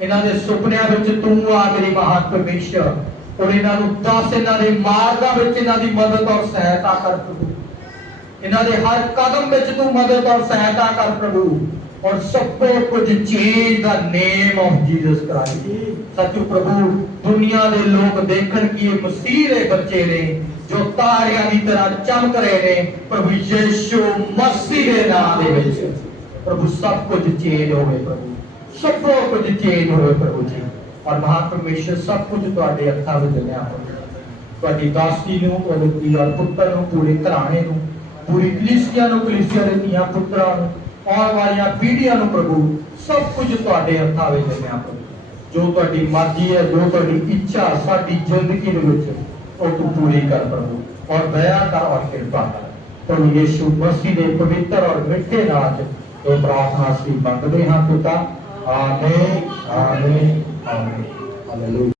Speaker 1: ਇਹਨਾਂ ਦੇ ਸੁਪਨਿਆਂ ਵਿੱਚ ਤੂੰ ਆ ਮੇਰੇ ਮਹਾਨ ਪਰਮੇਸ਼ਰ ਔਰ ਇਹਨਾਂ ਨੂੰ ਦੱਸ ਇਹਨਾਂ ਦੇ ਮਾਰਗਾਂ ਵਿੱਚ ਇਹਨਾਂ ਦੀ ਮਦਦ ਔਰ ਸਹਾਇਤਾ ਕਰ ਪ੍ਰਭੂ। ਇਹਨਾਂ ਦੇ ਹਰ ਕਦਮ ਵਿੱਚ ਤੂੰ ਮਦਦ ਔਰ ਸਹਾਇਤਾ ਕਰ ਪ੍ਰਭੂ। ਔਰ ਸਭ ਕੁਝ ਚੇਂਜ ਦਾ ਨੇਮ ਆਫ ਜੀਸਸ ਕ੍ਰਾਈਸਟ ਸੱਚੂ ਪ੍ਰਭੂ ਦੁਨੀਆ ਦੇ ਲੋਕ ਦੇਖਣ ਕਿ ਇਹ ਮਸੀਹ ਦੇ ਬੱਚੇ ਨੇ। ਜੋ ਤਾਰਿਆਂ ਦੀ ਤਰ੍ਹਾਂ ਚਮਕ ਰਹੇ ਨੇ, ਪ੍ਰਭੂ ਯੀਸ਼ੂ ਮਸੀਹ ਦੇ ਨਾਮ ਦੇ ਵਿੱਚ। ਪ੍ਰਭੂ ਸਭ ਕੁਝ ਚੇਂਜ ਹੋਵੇ ਪ੍ਰਭੂ। ਸਭ ਕੁਝ ਚੇਂਜ ਹੋਵੇ ਪ੍ਰਭੂ ਜੀ। ਔਰ ਮਹਾਨ ਪਰਮੇਸ਼ਰ ਸਭ ਕੁਝ ਤੁਹਾਡੇ ਹੱਥਾਂ ਵਿੱਚ ਲਿਆ ਹੋਵੇ ਤੁਹਾਡੀ ਦਾਸੀ ਨੂੰ ਤੁਹਾਡੇ ਧੀਆਂ ਪੁੱਤਰ ਨੂੰ, ਪੂਰੇ ਘਰਾਣੇ ਨੂੰ, ਪੂਰੀ ਕਲੀਸਿਆ ਨੂੰ, ਕਲੀਸਿਆ ਦੇ ਧੀਆਂ ਪੁੱਤਰਾਂ ਨੂੰ, ਆਉਣ ਵਾਲੀਆਂ ਪੀੜ੍ਹੀਆਂ ਨੂੰ ਪ੍ਰਭੂ, ਸਭ ਕੁਝ ਤੁਹਾਡੇ ਹੱਥਾਂ ਵਿੱਚ ਲਿਆ ਪ੍ਰਭੂ। ਜੋ ਤੁਹਾਡੀ ਮਰਜ਼ੀ ਹੈ, ਜੋ ਤੁਹਾਡੀ ਇੱਛਾ ਸਾਡੀ ਜ਼ਿੰਦਗੀ ਦੇ ਵਿੱਚ ਉਹ ਤੂੰ ਪੂਰੀ ਕਰ ਪ੍ਰਭੂ ਔਰ ਦਇਆ ਕਰ ਔਰ ਕਿਰਪਾ ਕਰ ਪ੍ਰਭੂ ਯੀਸ਼ੂ ਮਸੀਹ ਦੇ ਪਵਿੱਤਰ ਔਰ ਮਿੱਠੇ ਨਾਮ 'ਚ ਇਹ ਪ੍ਰਾਰਥਨਾ ਅਸੀਂ ਮੰਗਦੇ ਹਾਂ ਪਿਤਾ ਆਮੀਨ ਆਮੀਨ ਆਮੀਨ ਹਾਲੇਲੂਇਆ